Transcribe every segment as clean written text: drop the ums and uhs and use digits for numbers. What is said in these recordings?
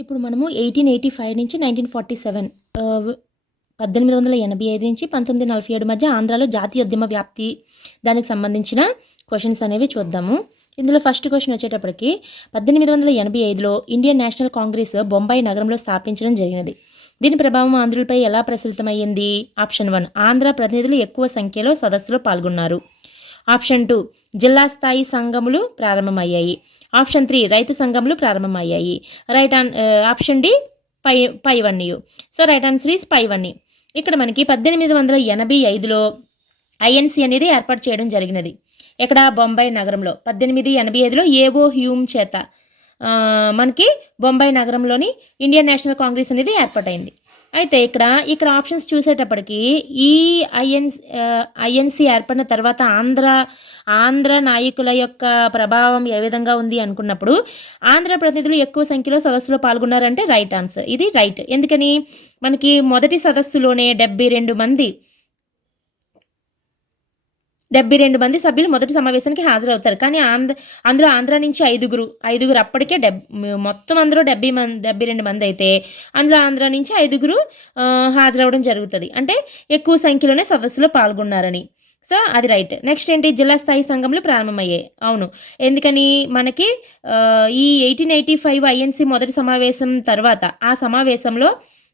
ఇప్పుడు మనము 1885 నుంచి 1947 1885 నుంచి 1947 మధ్య ఆంధ్రాలో జాతీయోద్యమ వ్యాప్తి దానికి సంబంధించిన క్వశ్చన్స్ అనేవి చూద్దాము. ఇందులో ఫస్ట్ క్వశ్చన్ వచ్చేటప్పటికి 1885లో ఇండియన్ నేషనల్ కాంగ్రెస్ బొంబాయి నగరంలో స్థాపించడం జరిగినది. దీని ప్రభావం ఆంధ్రులపై ఎలా ప్రసరితమయ్యింది? ఆప్షన్ 1, ఆంధ్ర ప్రతినిధులు ఎక్కువ సంఖ్యలో సదస్సులో పాల్గొన్నారు. ఆప్షన్ 2, జిల్లా స్థాయి సంఘములు ప్రారంభమయ్యాయి. ఆప్షన్ 3, రైతు సంఘములు ప్రారంభమయ్యాయి. ఆప్షన్ డి, పైవన్నీ. సో రైట్ ఆన్సర్ ఈస్ పైవన్నీ. ఇక్కడ మనకి 1885లో ఐఎన్సి అనేది ఏర్పాటు చేయడం జరిగినది. ఇక్కడ బొంబాయి నగరంలో 1885లో ఏవో హ్యూమ్ చేత మనకి బొంబాయి నగరంలోని ఇండియన్ నేషనల్ కాంగ్రెస్ అనేది ఏర్పాటైంది. అయితే ఇక్కడ ఆప్షన్స్ చూసేటప్పటికి ఈ ఐఎన్సి ఏర్పడిన తర్వాత ఆంధ్ర నాయకుల యొక్క ప్రభావం ఏ విధంగా ఉంది అనుకున్నప్పుడు ఆంధ్ర ప్రతినిధులు ఎక్కువ సంఖ్యలో సదస్సులో పాల్గొన్నారంటే రైట్ ఆన్సర్. ఇది రైట్. ఎందుకని మనకి మొదటి సదస్సులోనే 72 మంది సభ్యులు మొదటి సమావేశానికి హాజరవుతారు. కానీ అందులో ఆంధ్ర నుంచి ఐదుగురు అప్పటికే మొత్తం అందరూ 72 మంది అయితే అందులో ఆంధ్ర నుంచి 5 హాజరవడం జరుగుతుంది. అంటే ఎక్కువ సంఖ్యలోనే సదస్సులో పాల్గొన్నారని. సో అది రైట్. నెక్స్ట్ ఏంటి? జిల్లా స్థాయి సంఘంలు ప్రారంభమయ్యాయి. అవును. ఎందుకని మనకి ఈ 1885 ఐఎన్సి మొదటి సమావేశం తర్వాత ఆ సమావేశంలో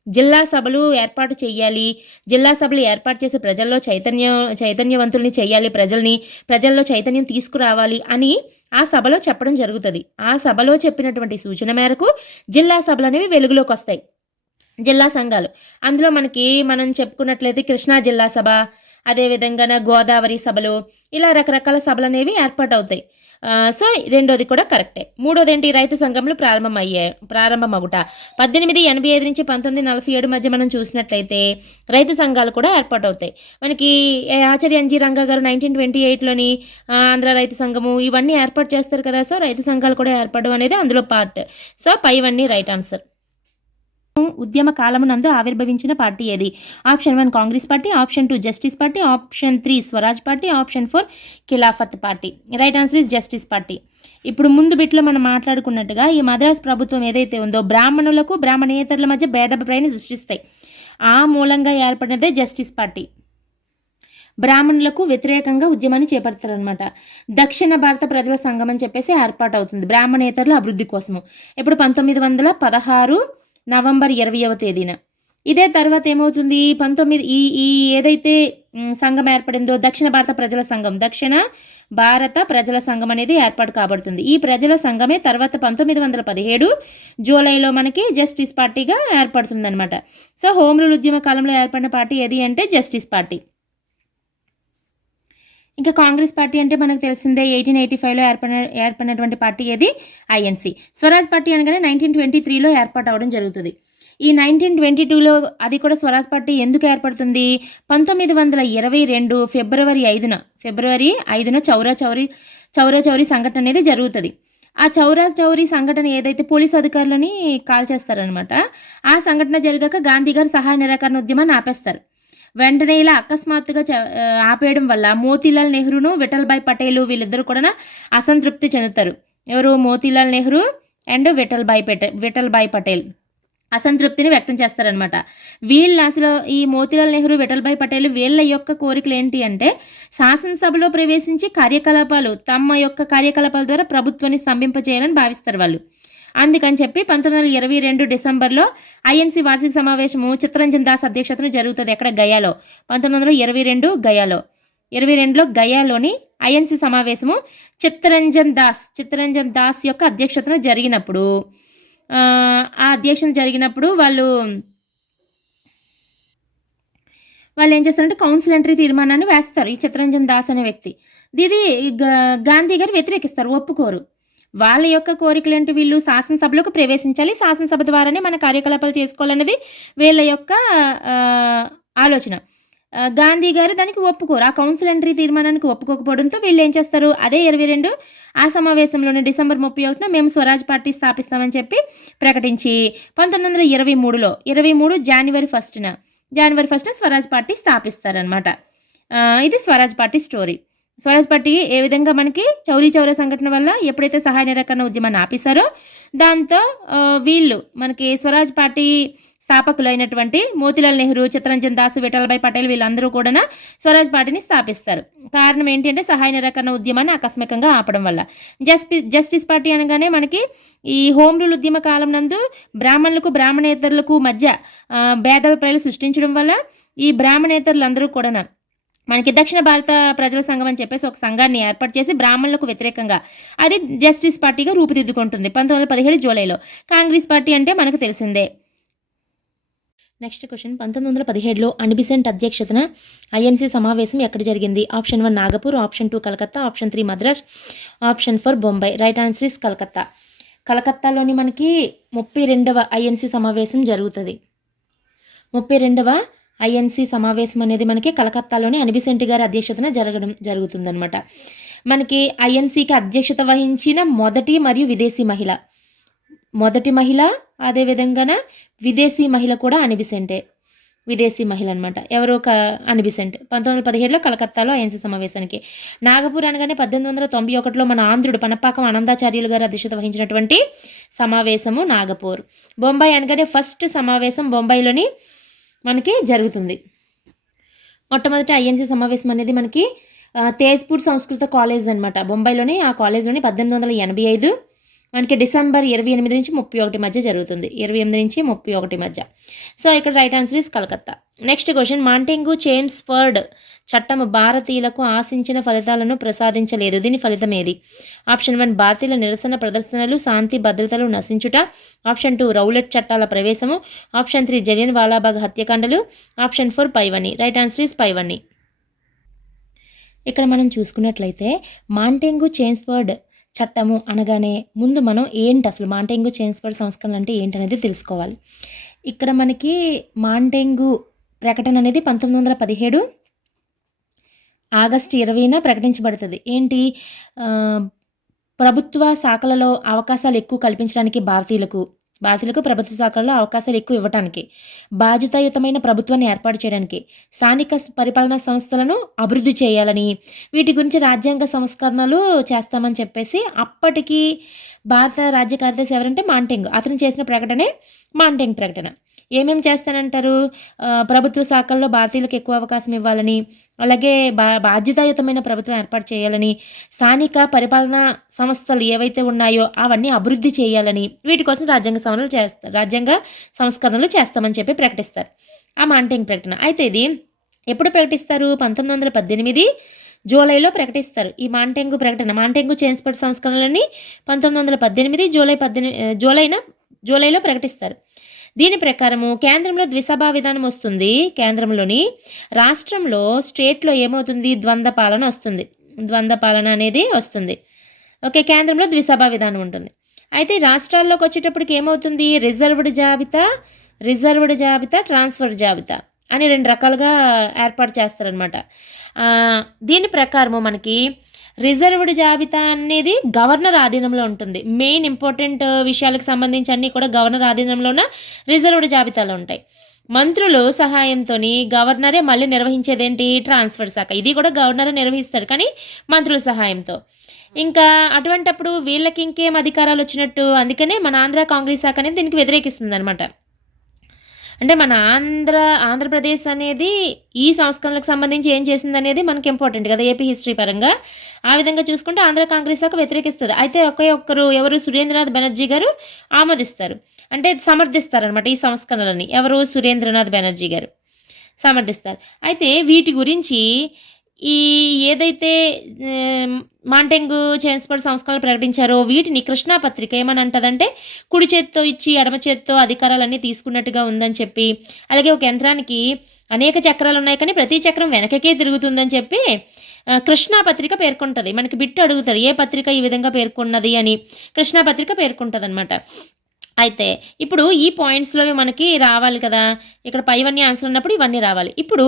జిల్లా సభలు ఏర్పాటు చేయాలి, జిల్లా సభలు ఏర్పాటు చేసి ప్రజల్లో చైతన్యవంతుల్ని చేయాలి, ప్రజల్లో చైతన్యం తీసుకురావాలి అని ఆ సభలో చెప్పడం జరుగుతుంది. ఆ సభలో చెప్పినటువంటి సూచన మేరకు జిల్లా సభలు అనేవి వెలుగులోకి వస్తాయి. జిల్లా సంఘాలు అందులో మనం చెప్పుకున్నట్లయితే కృష్ణా జిల్లా సభ, అదేవిధంగా గోదావరి సభలు, ఇలా రకరకాల సభలు అనేవి ఏర్పాటు అవుతాయి. సో రెండోది కూడా కరెక్టే. మూడోది ఏంటి? రైతు సంఘంలు ప్రారంభమగుట. 1885 నుంచి 1947 మధ్య మనం చూసినట్లయితే రైతు సంఘాలు కూడా ఏర్పాటు అవుతాయి. మనకి ఆచార్య ఎన్జి రంగా గారు 1928లోని ఆంధ్ర రైతు సంఘము ఇవన్నీ ఏర్పాటు చేస్తారు కదా. సో రైతు సంఘాలు కూడా ఏర్పడడం అనేది అందులో పార్ట్. సో పైవన్నీ రైట్ ఆన్సర్. ఉద్యమ కాలమునందు ఆవిర్భవించిన పార్టీ ఏది? Option 1 Congress party, option 2 justice party, option 3 Swaraj party, option 4 Khilafat party. Right answer is justice party. ఇప్పుడు ముందు బిట్లో మనం మాట్లాడుకున్నట్టుగా ఈ మద్రాస్ ప్రభుత్వం ఏదైతే ఉందో బ్రాహ్మణులకు బ్రాహ్మణేతరుల మధ్య భేదాభిప్రాయాన్ని సృష్టిస్తాయి. ఆ మూలంగా ఏర్పడినదే జస్టిస్ పార్టీ. బ్రాహ్మణులకు వ్యతిరేకంగా ఉద్యమాన్ని చేపడతారనమాట. దక్షిణ భారత ప్రజల సంఘం అని చెప్పేసి ఏర్పాటు అవుతుంది బ్రాహ్మణేతరుల అభివృద్ధి కోసము. ఇప్పుడు 1916 నవంబర్ 20వ తేదీన. ఇదే తర్వాత ఏమవుతుంది? ఈ ఏదైతే సంఘం ఏర్పడిందో దక్షిణ భారత ప్రజల సంఘం అనేది ఏర్పాటు కాబడుతుంది. ఈ ప్రజల సంఘమే తర్వాత 1917 జూలైలో మనకి జస్టిస్ పార్టీగా ఏర్పడుతుంది అనమాట. సో హోమ్ రూల్ ఉద్యమ కాలంలో ఏర్పడిన పార్టీ ఏది అంటే జస్టిస్ పార్టీ. ఇంకా కాంగ్రెస్ పార్టీ అంటే మనకు తెలిసిందే 1885లో ఏర్పడినటువంటి పార్టీ ఏది? ఐఎన్సి. స్వరాజ్ పార్టీ అనగానే 1923లో ఏర్పాటు అవడం జరుగుతుంది. ఈ 1922లో అది కూడా స్వరాజ్ పార్టీ ఎందుకు ఏర్పడుతుంది? 1922 ఫిబ్రవరి 5న చౌరీ సంఘటన అనేది జరుగుతుంది. ఆ చౌరీ సంఘటన ఏదైతే పోలీసు అధికారులని కాల్ చేస్తారనమాట. ఆ సంఘటన జరిగాక గాంధీ గారు సహాయ నిరాకరణ ఉద్యమాన్ని ఆపేస్తారు. వెంటనే ఇలా అకస్మాత్తుగా ఆపేయడం వల్ల మోతీలాల్ నెహ్రూను విఠల్భాయ్ పటేల్ వీళ్ళిద్దరూ కూడా అసంతృప్తి చెందుతారు. ఎవరు? మోతీలాల్ నెహ్రూ అండ్ విఠల్భాయ్ పటేల్ అసంతృప్తిని వ్యక్తం చేస్తారనమాట. అసలు ఈ మోతీలాల్ నెహ్రూ, విఠల్భాయ్ పటేల్ వీళ్ళ యొక్క కోరికలు ఏంటి అంటే శాసనసభలో ప్రవేశించి తమ యొక్క కార్యకలాపాల ద్వారా ప్రభుత్వాన్ని స్తంభింపజేయాలని భావిస్తారు వాళ్ళు. అందుకని చెప్పి 1922 డిసెంబర్లో ఐఎన్సి వార్షిక సమావేశము చిత్తరంజన్ దాస్ అధ్యక్షతను జరుగుతుంది. ఎక్కడ? గయాలో. 1922లో గయాలోని ఐఎన్సి సమావేశము చిత్తరంజన్ దాస్ యొక్క అధ్యక్షతను జరిగినప్పుడు వాళ్ళు ఏం చేస్తారంటే కౌన్సిల్ ఎంట్రీ తీర్మానాన్ని వేస్తారు. ఈ చిత్తరంజన్ దాస్ అనే వ్యక్తి ఇది గాంధీ గారు వ్యతిరేకిస్తారు, ఒప్పుకోరు. వాళ్ళ యొక్క కోరికలు ఏంటి? వీళ్ళు శాసనసభలోకి ప్రవేశించాలి, శాసనసభ ద్వారానే మన కార్యకలాపాలు చేసుకోవాలనేది వీళ్ళ యొక్క ఆలోచన. గాంధీ గారు దానికి ఒప్పుకోరు. ఆ కౌన్సిల్ ఎంట్రీ తీర్మానానికి ఒప్పుకోకపోవడంతో వీళ్ళు ఏం చేస్తారు? అదే 22 ఆ సమావేశంలోనే డిసెంబర్ 31న మేము స్వరాజ్ పార్టీ స్థాపిస్తామని చెప్పి ప్రకటించి 1923 జనవరి 1న స్వరాజ్ పార్టీ స్థాపిస్తారనమాట. ఇది Swaraj party story. Swaraj party ఏ విధంగా మనకి చౌరీ చౌరా సంఘటన వల్ల ఎప్పుడైతే సహాయ నిరాకరణ ఉద్యమాన్ని ఆపేశారో దాంతో వీళ్ళు మనకి స్వరాజ్ పార్టీ స్థాపకులైనటువంటి మోతీలాల్ నెహ్రూ, చిత్తరంజన్ దాస్, విఠలభాయ్ పటేల్ వీళ్ళందరూ కూడా స్వరాజ్ పార్టీని స్థాపిస్తారు. కారణం ఏంటంటే సహాయ నిరాకరణ ఉద్యమాన్ని ఆకస్మికంగా ఆపడం వల్ల. జస్టిస్ పార్టీ అనగానే మనకి ఈ హోమ్ రూల్ ఉద్యమ కాలం నందు బ్రాహ్మణులకు బ్రాహ్మణేతరులకు మధ్య భేదాభిప్రాయాలు సృష్టించడం వల్ల ఈ బ్రాహ్మణేతరులందరూ కూడా మనకి దక్షిణ భారత ప్రజల సంఘం అని చెప్పేసి ఒక సంఘాన్ని ఏర్పాటు చేసి బ్రాహ్మణులకు వ్యతిరేకంగా అది జస్టిస్ పార్టీగా రూపుదిద్దుకుంటుంది 1917 జూలైలో. కాంగ్రెస్ పార్టీ అంటే మనకు తెలిసిందే. నెక్స్ట్ క్వశ్చన్, 1917లో అన్బిసెంట్ అధ్యక్షతన ఐఎన్సీ సమావేశం ఎక్కడ జరిగింది? Option 1 Nagpur, option 2 Calcutta, option 3 Madras, option 4 Bombay. Right answer is Calcutta. కలకత్తాలోని మనకి 32వ ఐఎన్సీ సమావేశం జరుగుతుంది. 32వ ఐఎన్సీ సమావేశం అనేది మనకి కలకత్తాలోని అన్బిసెంట్ గారి అధ్యక్షతన జరుగుతుందనమాట. మనకి ఐఎన్సీకి అధ్యక్షత వహించిన మొదటి మరియు మొదటి మహిళ అదేవిధంగా విదేశీ మహిళ కూడా అన్బిసెంటే. విదేశీ మహిళ అనమాట. ఎవరో అన్బిసెంట్ 1917లో కలకత్తాలో ఐఎన్సీ సమావేశానికి. నాగపూర్ అనగానే 1891లో మన ఆంధ్రుడు పనపాకం ఆనందాచార్యులు గారు అధ్యక్షత వహించినటువంటి సమావేశము నాగపూర్. బొంబాయి అనగానే ఫస్ట్ సమావేశం బొంబాయిలోని మనకి జరుగుతుంది. మొట్టమొదటి ఐఎన్సీ సమావేశం అనేది మనకి తేజ్పూర్ సంస్కృత కాలేజ్ అనమాట. బొంబాయిలోని ఆ కాలేజ్లోని 1885 మనకి డిసెంబర్ 28 నుంచి 31 మధ్య జరుగుతుంది. 28 నుంచి 31 మధ్య. సో ఇక్కడ right answer is Calcutta. Next question, Montagu Chelmsford చట్టం భారతీయులకు ఆశించిన ఫలితాలను ప్రసాదించలేదు. దీని ఫలితం ఏది? ఆప్షన్ 1 భారతీయుల నిరసన ప్రదర్శనలు, శాంతి భద్రతలు నశించుట, ఆప్షన్ 2 రౌలెట్ చట్టాల ప్రవేశము, ఆప్షన్ 3 జలియన్ వాలాబాగ్ హత్యాకాండలు, ఆప్షన్ 4 పైవన్నీ. రైట్ ఆన్సర్ ఇస్ పైవన్నీ. ఇక్కడ మనం చూసుకున్నట్లయితే మాంటెంగు చేమ్స్ఫర్డ్ చట్టము అనగానే ముందు మనం ఏంటి అసలు మాంటెంగు చేమ్స్ఫర్డ్ సంస్కరణ అంటే ఏంటనేది తెలుసుకోవాలి. ఇక్కడ మనకి మాంటెంగు ప్రకటన అనేది 1917 ఆగస్టు 20న ప్రకటించబడుతుంది. ఏంటి? ప్రభుత్వ శాఖలలో అవకాశాలు ఎక్కువ కల్పించడానికి భారతీయులకు ప్రభుత్వ శాఖల్లో అవకాశాలు ఎక్కువ ఇవ్వడానికి, బాధ్యతాయుతమైన ప్రభుత్వాన్ని ఏర్పాటు చేయడానికి, స్థానిక పరిపాలనా సంస్థలను అభివృద్ధి చేయాలని, వీటి గురించి రాజ్యాంగ సంస్కరణలు చేస్తామని చెప్పేసి అప్పటికి భారత రాజ్య కార్యదర్శి ఎవరంటే మాంటెంగ్. అతను చేసిన ప్రకటనే మాంటెంగ్ ప్రకటన. ఏమేమి చేస్తానంటారు? ప్రభుత్వ శాఖల్లో భారతీయులకు ఎక్కువ అవకాశం ఇవ్వాలని, అలాగే బాధ్యతాయుతమైన ప్రభుత్వం ఏర్పాటు చేయాలని, స్థానిక పరిపాలనా సంస్థలు ఏవైతే ఉన్నాయో అవన్నీ అభివృద్ధి చేయాలని, వీటి కోసం రాజ్యాంగ సంస్కరణలు చేస్తామని చెప్పి ప్రకటిస్తారు. ఆ మాంటెంగ్ ప్రకటన. అయితే ఇది ఎప్పుడు ప్రకటిస్తారు? 1918 జూలైలో ప్రకటిస్తారు. ఈ మాంటెంగు ప్రకటన, మాంటెంగు చేమ్స్ఫర్డ్ సంస్కరణలని 1918 జూలైలో ప్రకటిస్తారు. దీని ప్రకారము కేంద్రంలో ద్విసభా విధానం వస్తుంది. కేంద్రంలోని రాష్ట్రంలో స్టేట్లో ఏమవుతుంది? ద్వంద్వ పాలన వస్తుంది. ద్వంద్వ పాలన అనేది వస్తుంది. ఓకే, కేంద్రంలో ద్విసభా విధానం ఉంటుంది. అయితే రాష్ట్రాల్లోకి వచ్చేటప్పటికి ఏమవుతుంది? రిజర్వ్డ్ జాబితా, ట్రాన్స్ఫర్ జాబితా అని 2 రకాలుగా ఏర్పాటు చేస్తారనమాట. దీని ప్రకారము మనకి రిజర్వ్డ్ జాబితా అనేది గవర్నర్ ఆధీనంలో ఉంటుంది. మెయిన్ ఇంపార్టెంట్ విషయాలకు సంబంధించి అన్నీ కూడా గవర్నర్ ఆధీనంలోన రిజర్వ్డ్ జాబితాలో ఉంటాయి. మంత్రులు సహాయంతో గవర్నరే మళ్ళీ నిర్వహించేదేంటి? ట్రాన్స్ఫర్ శాఖ. ఇది కూడా గవర్నరే నిర్వహిస్తారు, కానీ మంత్రుల సహాయంతో. ఇంకా అటువంటప్పుడు వీళ్ళకి ఇంకేం అధికారాలు వచ్చినట్టు? అందుకనే మన కాంగ్రెస్ శాఖ అనేది దీనికి వ్యతిరేకిస్తుంది అనమాట. అంటే మన ఆంధ్రప్రదేశ్ అనేది ఈ సంస్కరణలకు సంబంధించి ఏం చేసింది అనేది మనకి ఇంపార్టెంట్ కదా ఏపీ హిస్టరీ పరంగా. ఆ విధంగా చూసుకుంటే కాంగ్రెస్ శాఖ వ్యతిరేకిస్తుంది. అయితే ఒక్కరు ఎవరు? సురేంద్రనాథ్ బెనర్జీ గారు ఆమోదిస్తారు, అంటే సమర్థిస్తారనమాట ఈ సంస్కరణలని. ఎవరు? సురేంద్రనాథ్ బెనర్జీ గారు సమర్థిస్తారు. అయితే వీటి గురించి ఏదైతే మాంటెంగు చేమ్స్ఫర్డ్ సంస్కరణలు ప్రకటించారో వీటిని కృష్ణా పత్రిక ఏమని అంటదంటే కుడి చేత్తో ఇచ్చి ఎడమ చేత్తో అధికారాలన్నీ తీసుకున్నట్టుగా ఉందని చెప్పి, అలాగే ఒక యంత్రానికి అనేక చక్రాలు ఉన్నాయి కానీ ప్రతి చక్రం వెనకకే తిరుగుతుందని చెప్పి కృష్ణా పత్రిక పేర్కొంటుంది. మనకి బిట్టు అడుగుతారు ఏ పత్రిక ఈ విధంగా పేర్కొన్నది అని. కృష్ణా పత్రిక పేర్కొంటుంది అనమాట. అయితే ఇప్పుడు ఈ పాయింట్స్లో మనకి రావాలి కదా, ఇక్కడ పైవన్నీ ఆన్సర్ ఉన్నప్పుడు ఇవన్నీ రావాలి. ఇప్పుడు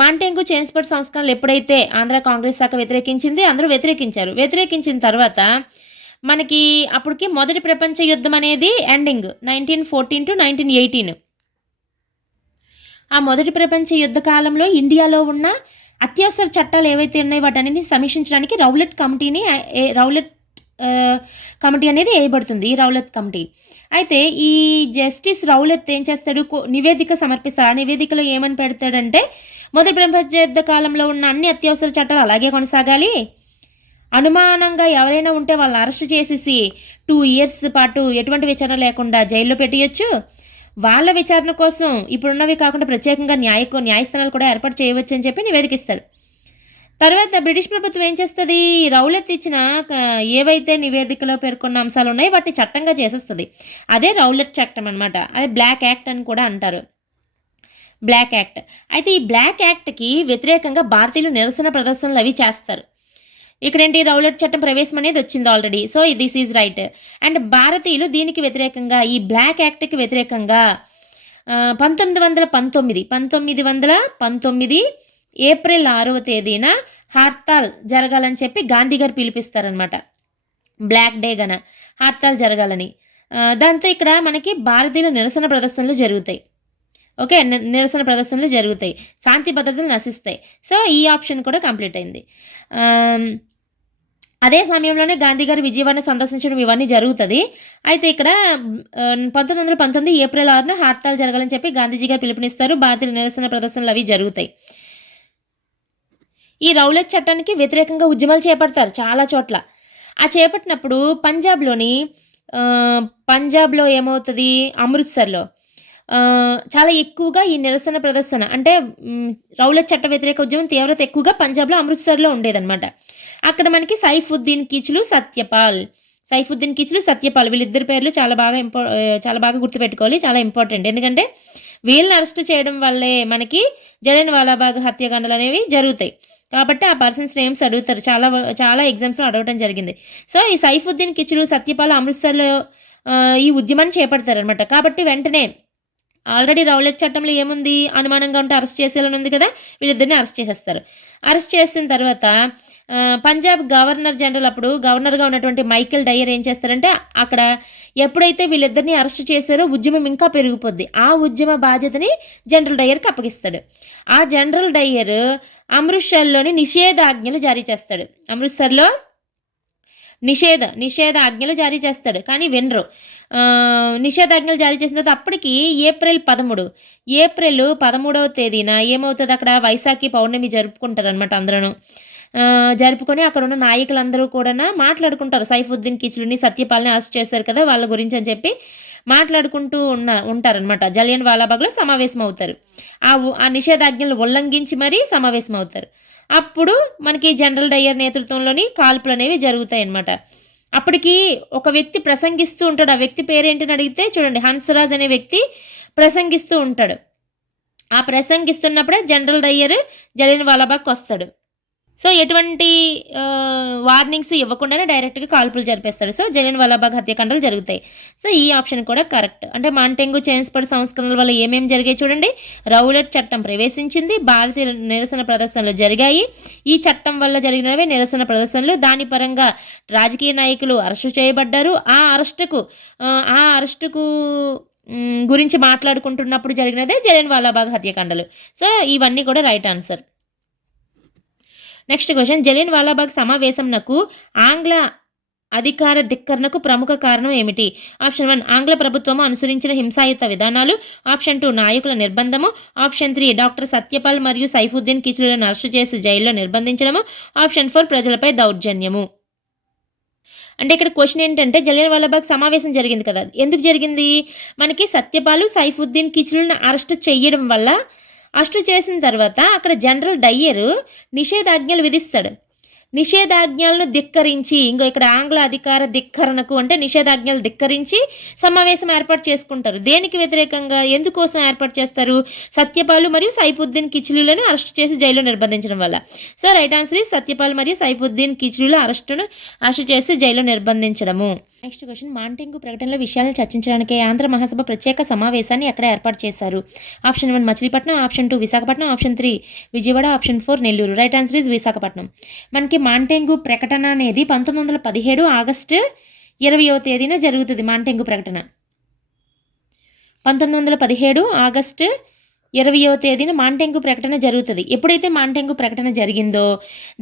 మాంటెంగు చేమ్స్ఫర్డ్ సంస్కరణలు ఎప్పుడైతే కాంగ్రెస్ శాఖ వ్యతిరేకించింది, అందరూ వ్యతిరేకించిన తర్వాత మనకి అప్పటికి మొదటి ప్రపంచ యుద్ధం అనేది ఎండింగ్ 1914 to 1918. ఆ మొదటి ప్రపంచ యుద్ధ కాలంలో ఇండియాలో ఉన్న అత్యవసర చట్టాలు ఏవైతే ఉన్నాయో వాటన్నిటిని సమీక్షించడానికి రౌలట్ కమిటీ అనేది వేయబడుతుంది, ఈ రౌలత్ కమిటీ. అయితే ఈ జస్టిస్ రౌలత్ ఏం చేస్తాడు, నివేదిక సమర్పిస్తాడు. ఆ నివేదికలో ఏమని పెడతాడంటే, మొదటి ప్రపంచ యుద్ధ కాలంలో ఉన్న అన్ని అత్యవసర చట్టాలు అలాగే కొనసాగాలి, అనుమానంగా ఎవరైనా ఉంటే వాళ్ళని అరెస్ట్ చేసేసి 2 years పాటు ఎటువంటి విచారణ లేకుండా జైల్లో పెట్టియచ్చు, వాళ్ళ విచారణ కోసం ఇప్పుడున్నవి కాకుండా ప్రత్యేకంగా న్యాయస్థానాలు కూడా ఏర్పాటు చేయవచ్చు అని చెప్పి నివేదికిస్తాడు. తర్వాత బ్రిటిష్ ప్రభుత్వం ఏం చేస్తుంది, రౌలత్ ఇచ్చిన ఏవైతే నివేదికలో పేర్కొన్న అంశాలు ఉన్నాయో వాటిని చట్టంగా చేసేస్తుంది. అదే రౌలట్ చట్టం అనమాట. అదే బ్లాక్ యాక్ట్ అని కూడా అంటారు, బ్లాక్ యాక్ట్. అయితే ఈ బ్లాక్ యాక్ట్కి వ్యతిరేకంగా భారతీయులు నిరసన ప్రదర్శనలు అవి చేస్తారు. ఇక్కడేంటి, రౌలట్ చట్టం ప్రవేశం అనేది వచ్చింది already, so this is right. And భారతీయులు దీనికి వ్యతిరేకంగా, ఈ బ్లాక్ యాక్ట్కి వ్యతిరేకంగా 1919 ఏప్రిల్ 6వ తేదీన హర్తాల్ జరగాలని చెప్పి గాంధీ గారు పిలిపిస్తారనమాట. బ్లాక్ డే గన హర్తాల్ జరగాలని. దాంతో ఇక్కడ మనకి భారతీయుల నిరసన ప్రదర్శనలు జరుగుతాయి. ఓకే, నిరసన ప్రదర్శనలు జరుగుతాయి, శాంతి భద్రతలు నశిస్తాయి. సో ఈ ఆప్షన్ కూడా కంప్లీట్ అయింది. అదే సమయంలోనే గాంధీ గారు విజయవాడను సందర్శించడం ఇవన్నీ జరుగుతుంది. అయితే ఇక్కడ 1919 ఏప్రిల్ 6న హర్తాల్ జరగాలని చెప్పి గాంధీజీ గారు పిలుపునిస్తారు. భారతీయుల నిరసన ప్రదర్శనలు అవి జరుగుతాయి. ఈ రౌలట్ చట్టానికి వ్యతిరేకంగా ఉద్యమాలు చేపడతారు చాలా చోట్ల. ఆ చేపట్టినప్పుడు పంజాబ్లో ఏమవుతుంది, అమృత్సర్లో చాలా ఎక్కువగా ఈ నిరసన ప్రదర్శన అంటే రౌలట్ చట్ట వ్యతిరేక ఉద్యమం తీవ్రత ఎక్కువగా పంజాబ్లో అమృత్సర్లో ఉండేదన్నమాట. అక్కడ మనకి సైఫుద్దీన్ కిచ్లు, సత్యపాల్ వీళ్ళిద్దరి పేర్లు చాలా బాగా గుర్తుపెట్టుకోవాలి, చాలా ఇంపార్టెంట్. ఎందుకంటే వీళ్ళని అరెస్ట్ చేయడం వల్లే మనకి జలియన్ వాలాబాగ్ హత్యాకాండలు అనేవి జరుగుతాయి. కాబట్టి ఆ పర్సన్స్ నేమ్స్ అడుగుతారు, చాలా ఎగ్జామ్స్లో అడగడం జరిగింది. సో ఈ సైఫుద్దీన్ కిచ్లు, సత్యపాల్ అమృత్సర్లో ఈ ఉద్యమాన్ని చేపడతారనమాట. కాబట్టి వెంటనే ఆల్రెడీ రౌలట్ చట్టంలో ఏముంది, అనుమానంగా ఉంటే అరెస్ట్ చేసేయాలని ఉంది కదా, వీళ్ళిద్దరిని అరెస్ట్ చేసేస్తారు. అరెస్ట్ చేసిన తర్వాత పంజాబ్ గవర్నర్గా ఉన్నటువంటి మైకేల్ డయర్ ఏం చేస్తారంటే, అక్కడ ఎప్పుడైతే వీళ్ళిద్దరిని అరెస్ట్ చేశారో ఉద్యమం ఇంకా పెరిగిపోద్ది. ఆ ఉద్యమ బాధ్యతని జనరల్ డయర్కి అప్పగిస్తాడు. ఆ జనరల్ డయర్ అమృత్సర్లోని నిషేధాజ్ఞలు జారీ చేస్తాడు. అమృత్సర్లో నిషేధాజ్ఞలు జారీ చేస్తాడు, కానీ వినరు. నిషేధాజ్ఞలు జారీ చేసిన తర్వాత అప్పటికి ఏప్రిల్ 13వ తేదీన ఏమవుతుంది, అక్కడ వైశాఖి పౌర్ణమి జరుపుకుంటారు అనమాట. అందరూ జరుపుకొని అక్కడ ఉన్న నాయకులందరూ కూడా మాట్లాడుకుంటారు. సైఫుద్దీన్ కిచ్లుని, సత్యపాల్ని అరెస్ట్ చేశారు కదా, వాళ్ళ గురించి అని చెప్పి మాట్లాడుకుంటూ ఉంటారనమాట. జలియన్ వాలాబాగ్లో సమావేశం అవుతారు. ఆ నిషేధాజ్ఞలు ఉల్లంఘించి మరీ సమావేశం అవుతారు. అప్పుడు మనకి జనరల్ డయర్ నేతృత్వంలోని కాల్పులు అనేవి జరుగుతాయి అన్నమాట. అప్పటికి ఒక వ్యక్తి ప్రసంగిస్తూ ఉంటాడు. ఆ వ్యక్తి పేరేంటని అడిగితే చూడండి, హన్స్రాజ్ అనే వ్యక్తి ప్రసంగిస్తూ ఉంటాడు. ఆ ప్రసంగిస్తున్నప్పుడే జనరల్ డయర్ జలియన్ వాలాబాగ్కి వస్తాడు. సో ఎటువంటి వార్నింగ్స్ ఇవ్వకుండానే డైరెక్ట్గా కాల్పులు జరిపేస్తాడు. సో జలియన్ వాలాబాగ్ హత్యాకాండలు జరుగుతాయి. సో ఈ ఆప్షన్ కూడా కరెక్ట్. అంటే మాంటెంగు చేన్స్బర్గ్ సంస్కరణల వల్ల ఏమేమి జరిగాయి చూడండి. రౌలట్ చట్టం ప్రవేశించింది, భారతీయ నిరసన ప్రదర్శనలు జరిగాయి. ఈ చట్టం వల్ల జరిగినవే నిరసన ప్రదర్శనలు. దాని పరంగా రాజకీయ నాయకులు అరెస్టు చేయబడ్డారు. ఆ అరెస్టుకు గురించి మాట్లాడుకుంటున్నప్పుడు జరిగినదే జలియన్ వాలాబాగ్ హత్యాకాండలు. సో ఇవన్నీ కూడా right answer. Next question, Jallianwala వాలాబాగ్ సమావేశంనకు ఆంగ్ల అధికార ధిక్కరణకు ప్రముఖ కారణం ఏమిటి? ఆప్షన్ 1 ఆంగ్ల ప్రభుత్వము అనుసరించిన హింసాయుత విధానాలు. ఆప్షన్ 2 నాయకుల నిర్బంధము. ఆప్షన్ 3 డాక్టర్ సత్యపాల్ మరియు సైఫుద్దీన్ కిచ్లులను అరెస్టు చేసి జైల్లో నిర్బంధించడము. ఆప్షన్ 4 ప్రజలపై దౌర్జన్యము. అంటే ఇక్కడ క్వశ్చన్ ఏంటంటే, జలియన్ వాలాబాగ్ సమావేశం జరిగింది కదా, ఎందుకు జరిగింది? మనకి సత్యపాలు, సైఫుద్దీన్ కిచ్లులను అరెస్టు చేయడం వల్ల, అరెస్టు చేసిన తర్వాత అక్కడ జనరల్ డయ్యర్ నిషేధాజ్ఞలు విధిస్తాడు. నిషేధాజ్ఞలను ధిక్కరించి, ఇక్కడ ఆంగ్ల అధికార ధిక్కరణకు అంటే నిషేధాజ్ఞలు ధిక్కరించి సమావేశం ఏర్పాటు చేసుకుంటారు. దేనికి వ్యతిరేకంగా, ఎందుకోసం ఏర్పాటు చేస్తారు? సత్యపాల్ మరియు సైఫుద్దీన్ కిచ్లులను అరెస్ట్ చేసి జైల్లో నిర్బంధించడం వల్ల. సో రైట్ ఆన్సర్ ఈ సత్యపాల్ మరియు సైఫుద్దీన్ కిచ్లుల అరెస్ట్ చేసి జైల్లో నిర్బంధించడము. నెక్స్ట్ క్వశ్చన్, మాంటెంగు ప్రకటనలో విషయాలను చర్చించడానికి ఆంధ్ర మహాసభ ప్రత్యేక సమావేశాన్ని ఎక్కడ ఏర్పాటు చేశారు? Option 1 Machilipatnam, option 2 Visakhapatnam, option 3 Vijayawada, option 4 Nellore. Right answer is Visakhapatnam. మనకి మాంటెంగు ప్రకటన అనేది 1917 ఆగస్టు 20వ తేదీన జరుగుతుంది. మాంటెంగు ప్రకటన 1917 ఆగస్టు 20వ తేదీన మాంటెంగు ప్రకటన జరుగుతుంది. ఎప్పుడైతే మాంటెంగు ప్రకటన జరిగిందో,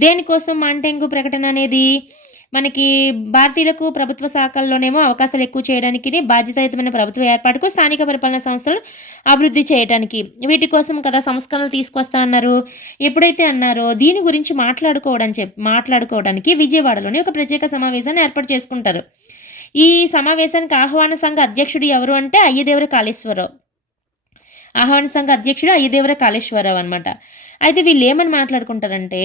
దేనికోసం మాంటెంగు ప్రకటన అనేది మనకి భారతీయులకు ప్రభుత్వ శాఖల్లోనేమో అవకాశాలు ఎక్కువ చేయడానికి, బాధ్యతాయుతమైన ప్రభుత్వ ఏర్పాటుకు, స్థానిక పరిపాలనా సంస్థలు అభివృద్ధి చేయడానికి, వీటి కోసం కదా సంస్కరణలు తీసుకొస్తా అన్నారు. ఎప్పుడైతే అన్నారో దీని గురించి మాట్లాడుకోవడానికి విజయవాడలోని ఒక ప్రత్యేక సమావేశాన్ని ఏర్పాటు చేసుకుంటారు. ఈ సమావేశానికి ఆహ్వాన సంఘ అధ్యక్షుడు ఎవరు అంటే అయ్యదేవర కాళేశ్వరరావు. ఆహ్వాన సంఘ అధ్యక్షుడు అయ్యదేవర కాళేశ్వరరావు అనమాట. అయితే వీళ్ళు ఏమని మాట్లాడుకుంటారంటే,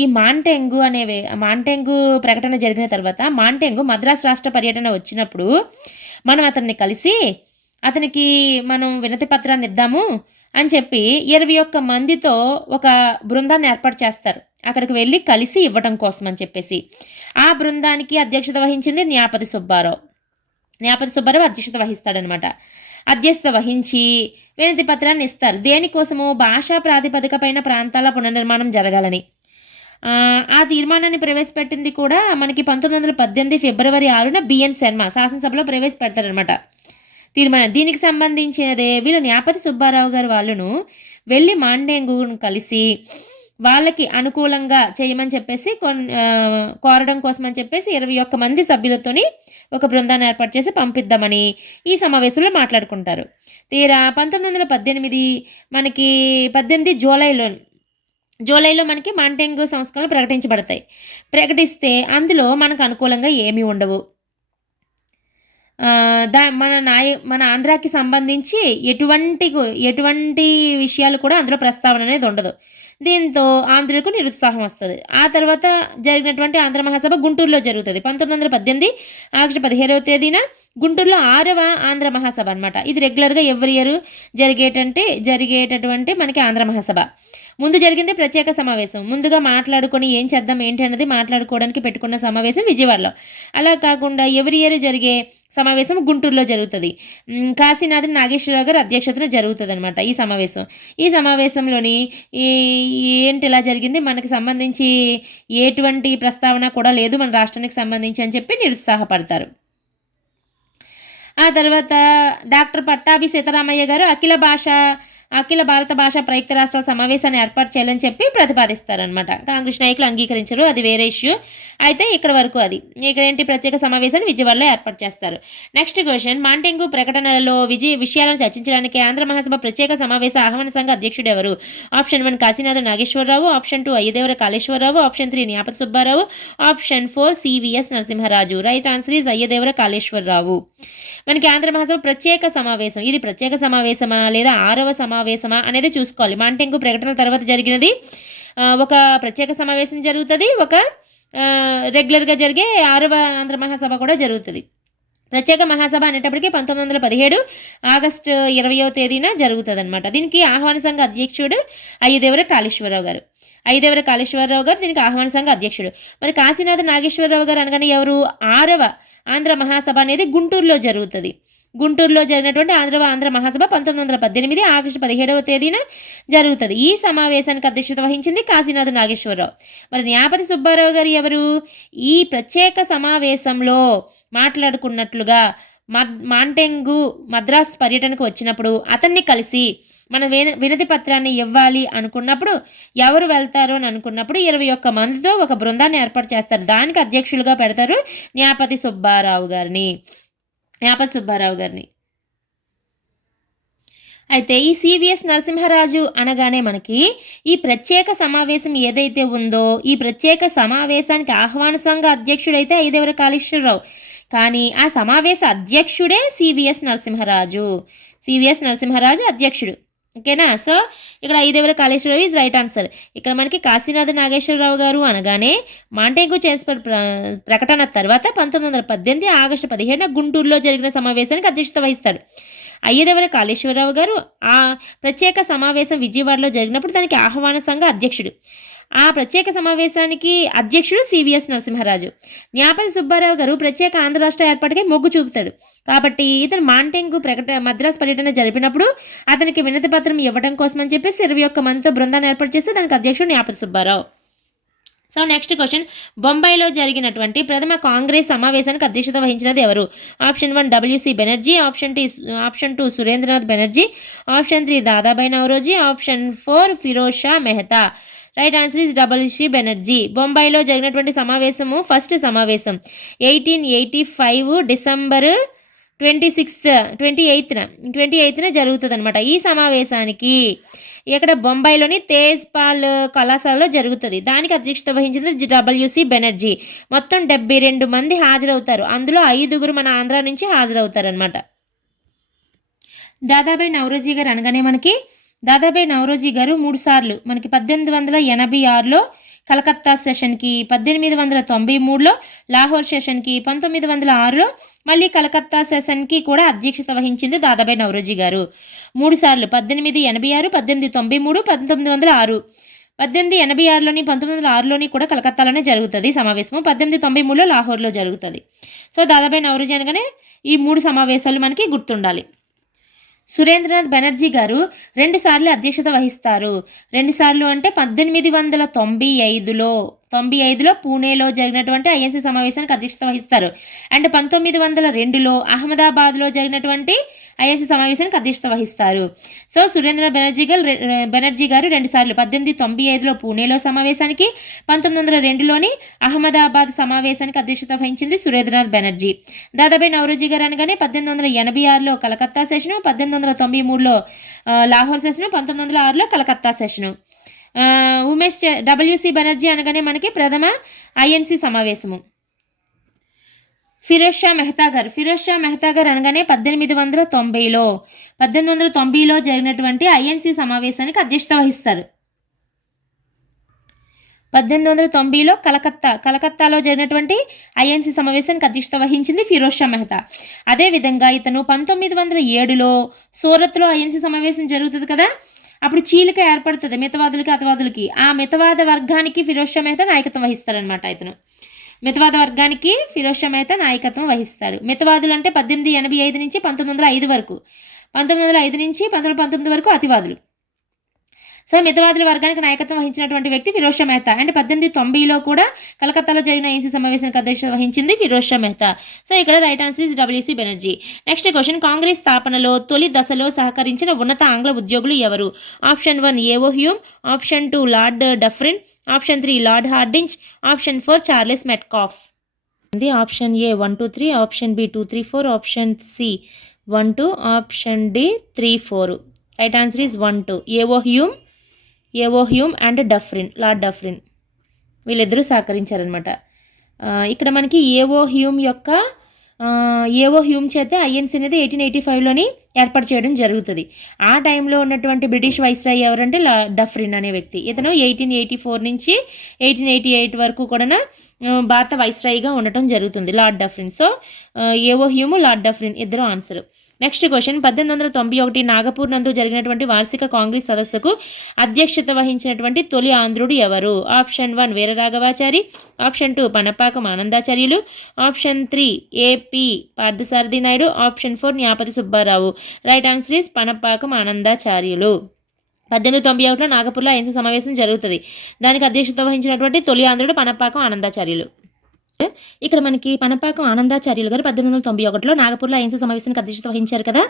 ఈ మాంటెంగు ప్రకటన జరిగిన తర్వాత మాంటెంగు మద్రాసు రాష్ట్ర పర్యటన వచ్చినప్పుడు మనం అతన్ని కలిసి అతనికి మనం వినతి పత్రాన్ని ఇద్దాము అని చెప్పి 21 మందితో ఒక బృందాన్ని ఏర్పాటు చేస్తారు. అక్కడికి వెళ్ళి కలిసి ఇవ్వడం కోసం అని చెప్పేసి. ఆ బృందానికి అధ్యక్షత వహించింది న్యాపతి సుబ్బారావు అధ్యక్షత వహిస్తాడనమాట. అధ్యక్షత వహించి వినతి పత్రాన్ని ఇస్తారు. దేనికోసము? భాషా ప్రాతిపదిక పైన ప్రాంతాల పునర్నిర్మాణం జరగాలని. ఆ తీర్మానాన్ని ప్రవేశపెట్టింది కూడా మనకి 1918 ఫిబ్రవరి 6న బిఎన్ శర్మ శాసనసభలో ప్రవేశపెడతారనమాట తీర్మానం. దీనికి సంబంధించినదే వీళ్ళు న్యాపతి సుబ్బారావు గారు వాళ్ళను వెళ్ళి మాంటెంగును కలిసి వాళ్ళకి అనుకూలంగా చేయమని చెప్పేసి కోరడం కోసం అని చెప్పేసి 21 మంది సభ్యులతోని ఒక బృందాన్ని ఏర్పాటు చేసి పంపిద్దామని ఈ సమావేశంలో మాట్లాడుకుంటారు. తీరా 1918 మనకి 18 జూలైలో మనకి మాంటెంగు సంస్కరణలు ప్రకటించబడతాయి. ప్రకటిస్తే అందులో మనకు అనుకూలంగా ఏమీ ఉండవు. మన ఆంధ్రాకి సంబంధించి ఎటువంటి విషయాలు కూడా అందులో ప్రస్తావన అనేది ఉండదు. దీంతో ఆంధ్రులకు నిరుత్సాహం వస్తుంది. ఆ తర్వాత జరిగినటువంటి ఆంధ్ర మహాసభ గుంటూరులో జరుగుతుంది. 1918 ఆగస్టు 17వ తేదీన గుంటూరులో 6వ ఆంధ్ర మహాసభ అనమాట. ఇది రెగ్యులర్గా ఎవ్రీ ఇయర్ జరిగేటటువంటి మనకి ఆంధ్ర మహాసభ. ముందు జరిగింది ప్రత్యేక సమావేశం. ముందుగా మాట్లాడుకొని ఏం చేద్దాం ఏంటి అన్నది మాట్లాడుకోవడానికి పెట్టుకున్న సమావేశం విజయవాడలో. అలా కాకుండా ఎవ్రీ ఇయర్ జరిగే సమావేశం గుంటూరులో జరుగుతుంది. కాశీనాథ్ నాగేశ్వరరావు గారు అధ్యక్షతన జరుగుతుంది అనమాట ఈ సమావేశంలోని ఏంటి ఇలా జరిగింది, మనకి సంబంధించి ఎటువంటి ప్రస్తావన కూడా లేదు మన రాష్ట్రానికి సంబంధించి అని చెప్పి నిరుత్సాహపడతారు. ఆ తర్వాత డాక్టర్ పట్టాభి సీతారామయ్య గారు అఖిల భారత భాషా ప్రయుక్త రాష్ట్రాల సమావేశాన్ని ఏర్పాటు చేయాలని చెప్పి ప్రతిపాదిస్తారనమాట. కాంగ్రెస్ నాయకులు అంగీకరించరు, అది వేరే ఇష్యూ. అయితే ఇక్కడ వరకు అది. ఇక్కడ ఏంటి, ప్రత్యేక సమావేశాన్ని విజయవాడలో ఏర్పాటు చేస్తారు. నెక్స్ట్ క్వశ్చన్, మాంటెంగు ప్రకటనలలో విషయాలను చర్చించడానికి ఆంధ్ర మహాసభ ప్రత్యేక సమావేశ ఆహ్వాన సంఘ అధ్యక్షుడు ఎవరు? Option 1 Kashinath Nageswara Rao, option 2 Ayyadevara Kaleswara Rao, option 3 Nyapathi Subba Rao, option 4 C V S Narasimharaju. Right answer is Ayyadevara Kaleswara Rao. మనకి ఆంధ్ర మహాసభ ప్రత్యేక సమావేశం, ఇది ప్రత్యేక సమావేశమా లేదా 6వ సమావేశమా అనేది చూసుకోవాలి. మాంటెంగు ప్రకటన తర్వాత జరిగినది ఒక ప్రత్యేక సమావేశం జరుగుతుంది, ఒక రెగ్యులర్గా జరిగే 6వ ఆంధ్ర మహాసభ కూడా జరుగుతుంది. ప్రత్యేక మహాసభ అనేటప్పటికీ 1917 ఆగస్టు 20వ తేదీన జరుగుతుంది అనమాట. దీనికి ఆహ్వాన సంఘ అధ్యక్షుడు అయ్యదేవర కాళేశ్వరరావు గారు దీనికి ఆహ్వాన సంఘ అధ్యక్షుడు. మరి కాశీనాథ్ నాగేశ్వరరావు గారు అనగానే ఎవరు? 6వ ఆంధ్ర మహాసభ అనేది గుంటూరులో జరుగుతుంది. గుంటూరులో జరిగినటువంటి ఆంధ్ర మహాసభ 1918 ఆగస్టు 17వ తేదీన జరుగుతుంది. ఈ సమావేశానికి అధ్యక్షత వహించింది కాశీనాథ్ నాగేశ్వరరావు. మరి న్యాపతి సుబ్బారావు గారు ఎవరు? ఈ ప్రత్యేక సమావేశంలో మాట్లాడుకున్నట్లుగా మాంటెంగు మద్రాస్ పర్యటనకు వచ్చినప్పుడు అతన్ని కలిసి మన వినతి పత్రాన్ని ఇవ్వాలి అనుకున్నప్పుడు ఎవరు వెళ్తారు అని అనుకున్నప్పుడు 21 మందితో ఒక బృందాన్ని ఏర్పాటు చేస్తారు. దానికి అధ్యక్షులుగా పెడతారు న్యాపతి సుబ్బారావు గారిని. అయితే ఈ సివిఎస్ నరసింహరాజు అనగానే మనకి ఈ ప్రత్యేక సమావేశం ఏదైతే ఉందో ఈ ప్రత్యేక సమావేశానికి ఆహ్వాన సంఘ అధ్యక్షుడైతే అయ్యదేవర కాళేశ్వరరావు, కానీ ఆ సమావేశ అధ్యక్షుడే సివిఎస్ నరసింహరాజు అధ్యక్షుడు. ఓకేనా? సో ఇక్కడ Ayyadevara Kaleswara Rao is right answer. ఇక్కడ మనకి కాశీనాథ్ నాగేశ్వరరావు గారు అనగానే మాంటెంగు చేన్స్బర్గ్ ప్రకటన తర్వాత 1918 ఆగస్టు 17న గుంటూరులో జరిగిన సమావేశానికి అధ్యక్షత వహిస్తాడు. అయ్యదేవర కాళేశ్వరరావు గారు ఆ ప్రత్యేక సమావేశం విజయవాడలో జరిగినప్పుడు దానికి ఆహ్వాన సంఘ అధ్యక్షుడు. ఆ ప్రత్యేక సమావేశానికి అధ్యక్షుడు సివిఎస్ నరసింహరాజు. న్యాపతి సుబ్బారావు గారు ప్రత్యేక ఆంధ్ర రాష్ట్ర ఏర్పాటుకై మొగ్గు చూపుతాడు. కాబట్టి ఇతను మాంటెంగు మద్రాస్ పర్యటన జరిపినప్పుడు అతనికి వినతి పత్రం ఇవ్వడం కోసం అని చెప్పేసి 21 మందితో బృందాన్ని ఏర్పాటు చేస్తే దానికి అధ్యక్షుడు Nyapathi Subba Rao. So next question, బొంబాయిలో జరిగినటువంటి ప్రథమ కాంగ్రెస్ సమావేశానికి అధ్యక్షత వహించినది ఎవరు? Option 1 W C Banerjee, option 2 Surendranath Banerjee, option 3 Dadabhai Naoroji, option 4 Pheroze Shah Mehta. Right answer is WC Banerjee. బొంబాయిలో జరిగినటువంటి సమావేశము ఫస్ట్ సమావేశం 1885 డిసెంబర్ 28న జరుగుతుంది అనమాట. ఈ సమావేశానికి ఇక్కడ బొంబాయిలోని తేజ్పాల్ కళాశాలలో జరుగుతుంది. దానికి అధ్యక్షత వహించింది డబ్ల్యూసి బెనర్జీ. మొత్తం 72 మంది హాజరవుతారు. అందులో 5 మన ఆంధ్ర నుంచి హాజరవుతారు అనమాట. దాదాబాయి నౌరోజీ గారు అనగానే దాదాబాయి నౌరోజీ గారు 3 సార్లు మనకి 1886లో కలకత్తా సెషన్కి, 1893లో లాహోర్ సెషన్కి, 1906లో మళ్ళీ కలకత్తా సెషన్కి కూడా అధ్యక్షత వహించింది దాదాబాయి నౌరోజీ గారు. 3 సార్లు 1886, 1893, 1906. 1886లోని 1906లోని కూడా కలకత్తాలోనే జరుగుతుంది సమావేశము. 1893లో లాహోర్లో జరుగుతుంది. సో దాదాబాయి నౌరోజీ అనగానే ఈ 3 సమావేశాలు మనకి గుర్తుండాలి. సురేంద్రనాథ్ బెనర్జీ గారు 2 సార్లు అధ్యక్షత వహిస్తారు. 2 సార్లు అంటే 1895లో పూణేలో జరిగినటువంటి ఐఎన్సీ సమావేశానికి అధ్యక్షత వహిస్తారు. అండ్ 1902లో అహ్మదాబాద్లో జరిగినటువంటి ఐఎన్సీ సమావేశానికి అధ్యక్షత వహిస్తారు. సో సురేంద్రనాథ్ బెనర్జీ గారు 2 సార్లు 1895లో పూణేలో సమావేశానికి, 1902లోని అహ్మదాబాద్ సమావేశానికి అధ్యక్షత వహించింది సురేంద్రనాథ్ బెనర్జీ. దాదాబాయి నౌరోజీ గారు అనగానే 1886లో కలకత్తా సెషను, 1893లో లాహోర్ సెషను, 1906లో కలకత్తా సెషను. డబ్ల్యూసి బెనర్జీ అనగానే మనకి ప్రథమ ఐఎన్సీ సమావేశము. ఫిరోజ్ షా మెహతా గారు అనగానే 1890లో జరిగినటువంటి ఐఎన్సీ సమావేశానికి అధ్యక్షత వహిస్తారు. 1890లో కలకత్తాలో జరిగినటువంటి ఐఎన్సీ సమావేశానికి అధ్యక్షత వహించింది ఫిరోజ్ షా మెహతా. అదేవిధంగా ఇతను 1907లో సూరత్లో ఐఎన్సీ సమావేశం జరుగుతుంది కదా, అప్పుడు చీలిక ఏర్పడుతుంది మితవాదులకి అతవాదులకి. ఆ మితవాద వర్గానికి ఫిరోజ్ షా మెహతా నాయకత్వం వహిస్తారనమాట. ఇతను మితవాద వర్గానికి ఫిరోజ్ షా మెహతా నాయకత్వం వహిస్తారు. మితవాదులు అంటే 1885 నుంచి 1905 వరకు, 1905 నుంచి 1919 వరకు అతివాదులు. సో మితవాదుల వర్గానికి నాయకత్వం వహించినటువంటి వ్యక్తి ఫిరోజ్ షా మెహతా. అండ్ 1890లో కూడా కలకత్తాలో జరిగిన ఐఎన్సీ సమావేశానికి అధ్యక్షత వహించింది ఫిరోజ్ షా మెహతా. సో ఇక్కడ right answer is WC Banerjee. Next question, Congress స్థాపనలో తొలి దశలో సహకరించిన ఉన్నత ఆంగ్ల ఉద్యోగులు ఎవరు? Option 1 A O Hume, option 2 Lord Dufferin, option 3 Lord Hardinge, option 4 Charles Metcalfe. Option A 1 2 3, option B 2 3 4, option C 1 2, option D 3 4. Right answer is 1 2 ఏవో హ్యూమ్ అండ్ లార్డ్ డఫ్రిన్ వీళ్ళిద్దరూ సహకరించారనమాట. ఇక్కడ మనకి ఏవో హ్యూమ్ చేత ఐఎన్సీ అనేది 1885లోని ఏర్పాటు చేయడం జరుగుతుంది. ఆ టైంలో ఉన్నటువంటి బ్రిటిష్ వైస్రాయ్ ఎవరంటే డఫ్రిన్ అనే వ్యక్తి. ఇతను 1884 నుంచి 1888 వరకు కూడా భారత వైస్రాయ్గా ఉండటం జరుగుతుంది లార్డ్ డఫ్రిన్. సో ఏవో హ్యూమ్, లార్డ్ డఫ్రిన్ ఇద్దరు ఆన్సర్. నెక్స్ట్ క్వశ్చన్, 1891 నాగపూర్ నందు జరిగినటువంటి వార్షిక కాంగ్రెస్ సదస్సుకు అధ్యక్షత వహించినటువంటి తొలి ఆంధ్రుడు ఎవరు? Option 1 Veeraraghavachari, option 2 Panapakkam Anandacharyulu, option 3 AP Parthasarathi Naidu, option 4 Nyapathi Subbarao. Right answer is Panapakkam Anandacharyulu. 1891లో నాగపూర్లో ఐఎన్సీ సమావేశం జరుగుతుంది. దానికి అధ్యక్షత వహించినటువంటి తొలి ఆంధ్రుడు పనపాకం ఆనందాచార్యులు. ఇక్కడ మనకి పనపాకం ఆనందాచార్యులు గారు 1891లో నాగపూర్లో ఐఎన్సీ సమావేశానికి అధ్యక్షత వహించారు కదా.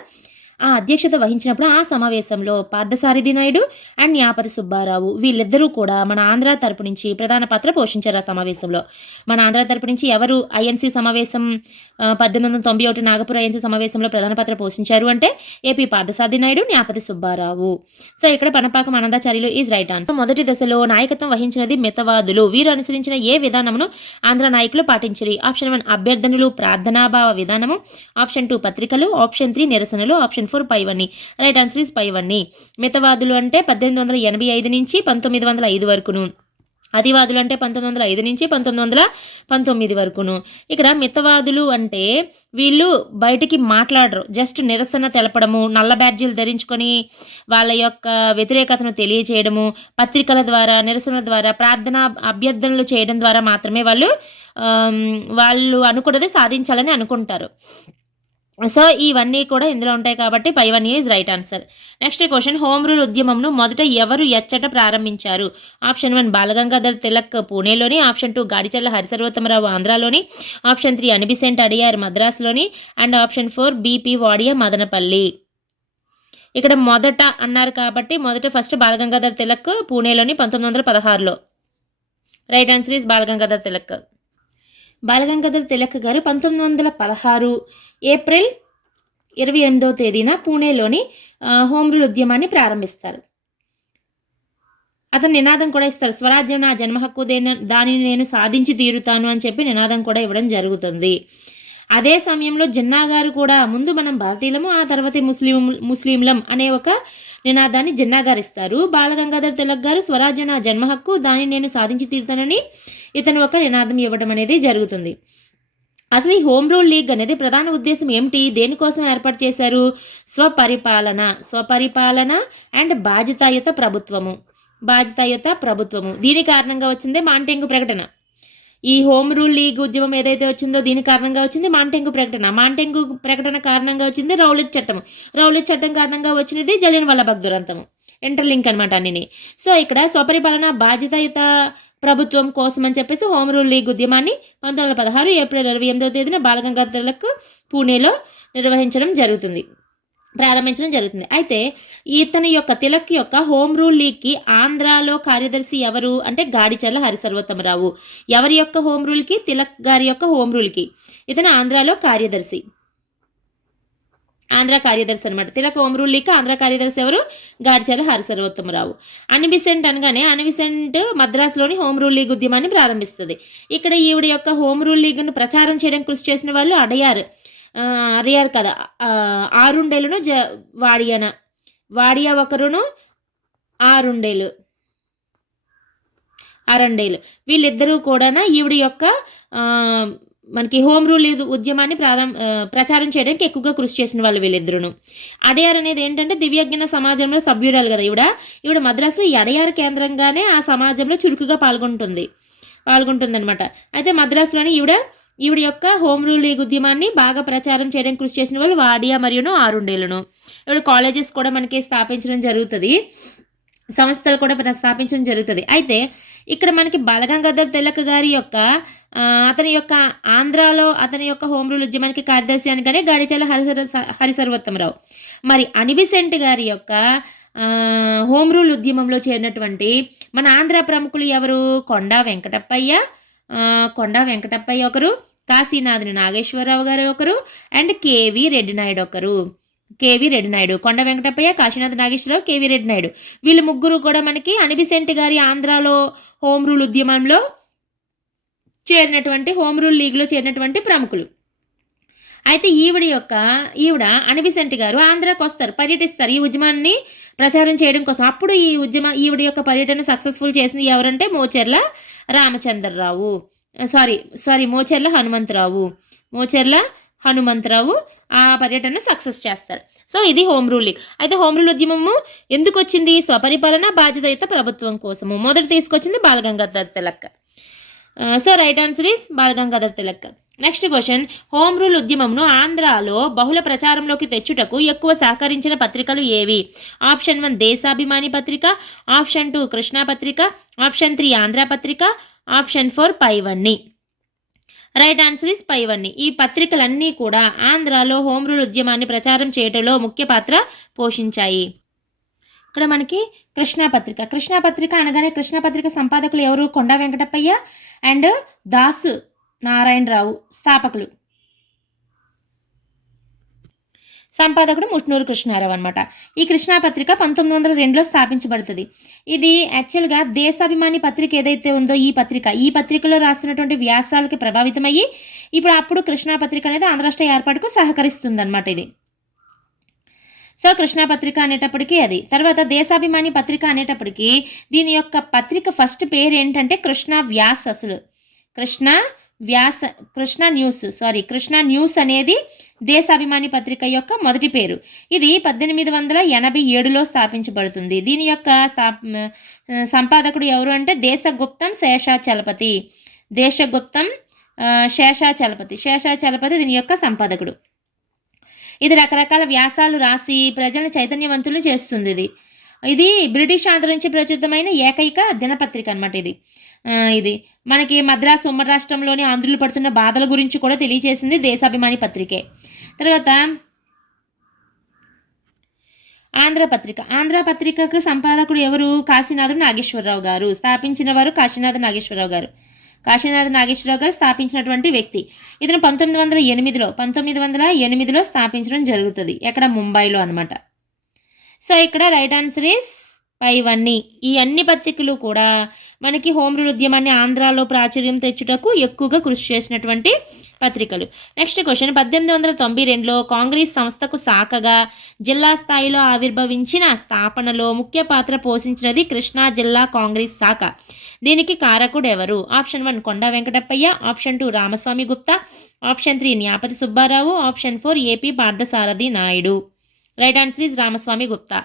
ఆ అధ్యక్షత వహించినప్పుడు ఆ సమావేశంలో పార్థసారథి నాయుడు అండ్ న్యాపతి సుబ్బారావు వీళ్ళిద్దరూ కూడా మన ఆంధ్ర తరపు నుంచి ప్రధాన పాత్ర పోషించారు. ఆ సమావేశంలో మన ఆంధ్ర తరపు నుంచి ఎవరు ఐఎన్సీ సమావేశం 1891 నాగపూర్ ఐఎన్సీ సమావేశంలో ప్రధాన పాత్ర పోషించారు అంటే ఏపీ పార్థసారథి నాయుడు, న్యాపతి సుబ్బారావు. సో ఇక్కడ Panapakam Anandacharyulu is right answer. మొదటి దశలో నాయకత్వం వహించినది మితవాదులు. వీరు అనుసరించిన ఏ విధానమును ఆంధ్ర నాయకులు పాటించరు? ఆప్షన్ 1 అభ్యర్థనలు ప్రార్థనాభావ విధానము, ఆప్షన్ 2 పత్రికలు, ఆప్షన్ 3 నిరసనలు, ఆప్షన్ 4 పైవన్నీ. రైట్ ఆన్సర్ ఇస్ పైవన్నీ. మితవాదులు అంటే 1885 నుంచి 1905 వరకును, అతివాదులు అంటే 1905 నుంచి 1919 వరకును. ఇక్కడ మితవాదులు అంటే వీళ్ళు బయటికి మాట్లాడరు, జస్ట్ నిరసన తెలపడము, నల్ల బ్యాడ్జీలు ధరించుకొని వాళ్ళ యొక్క వ్యతిరేకతను తెలియచేయడము, పత్రికల ద్వారా, నిరసనల ద్వారా, ప్రార్థన అభ్యర్థనలు చేయడం ద్వారా మాత్రమే వాళ్ళు అనుకున్నది సాధించాలని అనుకుంటారు. సో ఇవన్నీ కూడా ఇందులో ఉంటాయి కాబట్టి పై one is right answer. Next question, home rule ఉద్యమంను మొదట ఎవరు ఎచ్చట ప్రారంభించారు? ఆప్షన్ 1 బాలగంగాధర్ తిలక్ పూణేలోని, ఆప్షన్ 2 గాడిచల్ల హరిసర్వోత్తమరావు ఆంధ్రాలోని, ఆప్షన్ 3 అనిబిసెంట్ అడియార్ మద్రాసులోని, and option 4 BP Wadia Madanapalle. ఇక్కడ మొదట అన్నారు కాబట్టి మొదట ఫస్ట్ బాలగంగాధర్ తిలక్ పూణేలోని 1916లో. Right answer is Balagangadhar Tilak. Balagangadhar Tilak గారు 1916 ఏప్రిల్ 28వ తేదీన పూణేలోని హోమ్ రూల్ ఉద్యమాన్ని ప్రారంభిస్తారు. అతను నినాదం కూడా ఇస్తారు, స్వరాజ్యం నా జన్మ హక్కు, దానిని నేను సాధించి తీరుతాను అని చెప్పి నినాదం కూడా ఇవ్వడం జరుగుతుంది. అదే సమయంలో జిన్నా గారు కూడా ముందు మనం భారతీయులము ఆ తర్వాత ముస్లింలం అనే ఒక నినాదాన్ని జిన్నా గారు ఇస్తారు. బాలగంగాధర్ తిలక్ గారు స్వరాజ్యం నా జన్మ హక్కు, దానిని నేను సాధించి తీరుతానని ఇతను ఒక నినాదం ఇవ్వడం అనేది జరుగుతుంది. అసలు ఈ హోమ్ రూల్ లీగ్ అనేది ప్రధాన ఉద్దేశం ఏమిటి, దేనికోసం ఏర్పాటు చేశారు? స్వపరిపాలన అండ్ బాధ్యతాయుత ప్రభుత్వము. దీని కారణంగా వచ్చిందే మాంటెంగు ప్రకటన. ఈ హోమ్ రూల్ లీగ్ ఉద్యమం ఏదైతే వచ్చిందో దీని కారణంగా వచ్చింది మాంటెంగు ప్రకటన కారణంగా వచ్చింది రౌలట్ చట్టం కారణంగా వచ్చినది జలియన్వాలా బాగ్ దురంతము. ఇంటర్లింక్ అనమాట అన్నిని. సో ఇక్కడ స్వపరిపాలన బాధ్యతాయుత ప్రభుత్వం కోసం అని చెప్పేసి హోమ్ రూల్ లీగ్ ఉద్యమాన్ని 1916 ఏప్రిల్ 28వ తేదీన బాలగంగాధర్ తిలక్ పూణేలో ప్రారంభించడం జరుగుతుంది. అయితే ఇతని యొక్క తిలక్ యొక్క హోమ్ రూల్ లీగ్కి ఆంధ్రాలో కార్యదర్శి ఎవరు అంటే గాడిచర్ల హరిసర్వోత్తమరావు. ఎవరి యొక్క హోమ్ రూల్కి? తిలక్ గారి యొక్క హోమ్ రూల్కి ఇతను ఆంధ్రాలో కార్యదర్శి అనమాట. Tilak home rule league Andhra కార్యదర్శి ఎవరు? గాడిచర్ల హరిసర్వోత్తమరావు. అనిబిసెంట్ మద్రాసులోని హోమ్ రూల్ లీగ్ ఉద్యమాన్ని ప్రారంభిస్తుంది. ఇక్కడ ఈవిడ యొక్క హోమ్ రూల్ లీగ్ను ప్రచారం చేయడం కృషి చేసిన వాళ్ళు అడియార్ కదా, ఆరుండేలును వాడియా ఒకరును అరండేలు వీళ్ళిద్దరూ కూడా ఈవిడ యొక్క మనకి హోమ్ రూల్ ఉద్యమాన్ని ప్రచారం చేయడానికి ఎక్కువగా కృషి చేసిన వాళ్ళు వీళ్ళిద్దరును. అడయార్ అనేది ఏంటంటే దివ్యజ్ఞాన సమాజంలో సభ్యురాలు కదా ఈవిడ మద్రాసులో ఈ అడయార్ కేంద్రంగానే ఆ సమాజంలో చురుకుగా పాల్గొంటుందన్నమాట. అయితే మద్రాసులోని ఈవిడ యొక్క హోమ్ రూల్ లీగ్ ఉద్యమాన్ని బాగా ప్రచారం చేయడానికి కృషి చేసిన వాళ్ళు వాడియా మరియు ఆరుండేలును. ఈవిడ కాలేజెస్ కూడా మనకి స్థాపించడం జరుగుతుంది, సంస్థలు కూడా స్థాపించడం జరుగుతుంది. అయితే ఇక్కడ మనకి బాలగంగాధర్ తిలక్ గారి యొక్క అతని యొక్క ఆంధ్రాలో అతని యొక్క హోమ్ రూల్ ఉద్యమానికి కార్యదర్శి అనగానే గాడిచర్ల హరిసర్వోత్తమరావు. మరి అనిబిసెంట్ గారి యొక్క హోమ్ రూల్ ఉద్యమంలో చేరినటువంటి మన ఆంధ్ర ప్రముఖులు ఎవరు? కొండా వెంకటప్పయ్య ఒకరు, కాశీనాథుని నాగేశ్వరరావు గారు ఒకరు, అండ్ కేవీ రెడ్డి నాయుడు. కొండ వెంకటప్పయ్య, కాశీనాథ్ నాగేశ్వరరావు, కేవీ రెడ్డి నాయుడు వీళ్ళు ముగ్గురు కూడా మనకి అనిబిసెంట్ గారి ఆంధ్రాలో హోమ్ రూల్ ఉద్యమంలో హోమ్ రూల్ లీగ్లో చేరినటువంటి ప్రముఖులు. అయితే ఈవిడ అనిబిసెంట్ గారు ఆంధ్రాకి వస్తారు, పర్యటిస్తారు ఈ ఉద్యమాన్ని ప్రచారం చేయడం కోసం. అప్పుడు ఈవిడ యొక్క పర్యటన సక్సెస్ఫుల్ చేసింది ఎవరంటే మోచెర్ల హనుమంతరావు ఆ పర్యటన సక్సెస్ చేస్తారు. సో ఇది హోమ్ రూల్ లీగ్. అయితే హోమ్ రూల్ ఉద్యమము ఎందుకు వచ్చింది? స్వపరిపాలన బాధ్యతాయుత ప్రభుత్వం కోసము మొదట తీసుకొచ్చింది Balagangadhar Tilak. So right answer is Balagangadhar Tilak. Next question, home rule ఉద్యమంను ఆంధ్రాలో బహుళ ప్రచారంలోకి తెచ్చుటకు ఎక్కువ సహకరించిన పత్రికలు ఏవి? ఆప్షన్ 1 దేశాభిమాని పత్రిక, ఆప్షన్ 2 కృష్ణా పత్రిక, ఆప్షన్ 3 ఆంధ్ర పత్రిక, ఆప్షన్ 4 పైవన్నీ. రైట్ ఆన్సర్ ఈస్ పైవన్నీ. ఈ పత్రికలన్నీ కూడా ఆంధ్రాలో హోమ్ రూల్ ఉద్యమాన్ని ప్రచారం చేయడంలో ముఖ్య పాత్ర పోషించాయి. ఇక్కడ మనకి కృష్ణా పత్రిక అనగానే కృష్ణా పత్రిక సంపాదకులు ఎవరు? కొండా వెంకటప్పయ్య అండ్ దాసు నారాయణరావు స్థాపకులు. సంపాదకుడు ముట్నూరు కృష్ణారావు అనమాట. ఈ కృష్ణా పత్రిక 1902లో స్థాపించబడుతుంది. ఇది యాక్చువల్గా దేశాభిమాని పత్రిక ఏదైతే ఉందో ఈ పత్రికలో రాస్తున్నటువంటి వ్యాసాలకి ప్రభావితమయ్యి అప్పుడు కృష్ణా పత్రిక అనేది ఆంధ్ర రాష్ట్ర ఏర్పాటుకు సహకరిస్తుంది అనమాట ఇది. సో కృష్ణా పత్రిక అనేటప్పటికీ అది. తర్వాత దేశాభిమాని పత్రిక అనేటప్పటికీ దీని యొక్క పత్రిక ఫస్ట్ పేరు ఏంటంటే కృష్ణా న్యూస్ అనేది దేశాభిమాని పత్రిక యొక్క మొదటి పేరు. ఇది 1887లో స్థాపించబడుతుంది. దీని యొక్క సంపాదకుడు ఎవరు అంటే దేశగుప్తం శేషాచలపతి దీని యొక్క సంపాదకుడు. ఇది రకరకాల వ్యాసాలు రాసి ప్రజలను చైతన్యవంతులు చేస్తుంది. ఇది బ్రిటిష్ ఆంధ్ర నుంచి ప్రచురితమైన ఏకైక దినపత్రిక అనమాట ఇది మనకి మద్రాసు ఉమ్మడి రాష్ట్రంలోని ఆంధ్రులు పడుతున్న బాధల గురించి కూడా తెలియజేసింది దేశాభిమాని పత్రికే. తర్వాత ఆంధ్రపత్రిక. ఆంధ్రపత్రికకు సంపాదకుడు ఎవరు? కాశీనాథుడు నాగేశ్వరరావు గారు. స్థాపించిన వారు కాశీనాథ నాగేశ్వరరావు గారు. కాశీనాథ నాగేశ్వరరావు గారు స్థాపించినటువంటి వ్యక్తి. ఇతను 1908లో స్థాపించడం జరుగుతుంది. ఎక్కడ? ముంబైలో అనమాట. సో ఇక్కడ రైట్ ఆన్సర్ ఈస్ పైవన్నీ. ఈ అన్ని పత్రికలు కూడా మనకి హోమ్ రూల్ ఉద్యమాన్ని ఆంధ్రాలో ప్రాచుర్యం తెచ్చుటకు ఎక్కువగా కృషి చేసినటువంటి పత్రికలు. Next question. 1892లో కాంగ్రెస్ సంస్థకు శాఖగా జిల్లా స్థాయిలో ఆవిర్భవించిన స్థాపనలో ముఖ్య పాత్ర పోషించినది కృష్ణా జిల్లా కాంగ్రెస్ శాఖ. దీనికి కారకుడు ఎవరు? Option 1 Konda Venkatappayya, option 2 Ramaswamy Gupta, option 3 Nyapathi Subba Rao, option 4 A P Parthasarathi Naidu. Right answer is Ramaswamy Gupta.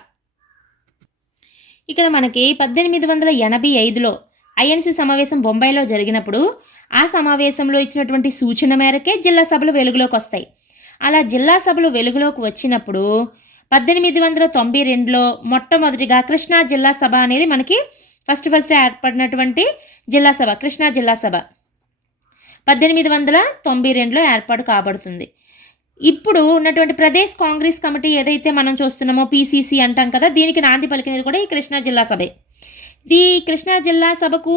ఇక్కడ మనకి 1885లో ఐఎన్సీ సమావేశం బొంబాయిలో జరిగినప్పుడు ఆ సమావేశంలో ఇచ్చినటువంటి సూచన మేరకే జిల్లా సభలు వెలుగులోకి వస్తాయి. అలా జిల్లా సభలు వెలుగులోకి వచ్చినప్పుడు 1892లో మొట్టమొదటిగా కృష్ణా జిల్లా సభ అనేది మనకి ఫస్ట్ ఏర్పడినటువంటి జిల్లా సభ కృష్ణా జిల్లా సభ 1892లో ఏర్పాటు కాబడుతుంది. ఇప్పుడు ఉన్నటువంటి ప్రదేశ్ కాంగ్రెస్ కమిటీ ఏదైతే మనం చూస్తున్నామో పీసీసీ అంటాం కదా, దీనికి నాంది పలికినది కూడా ఈ కృష్ణా జిల్లా సభే. ఈ కృష్ణా జిల్లా సభకు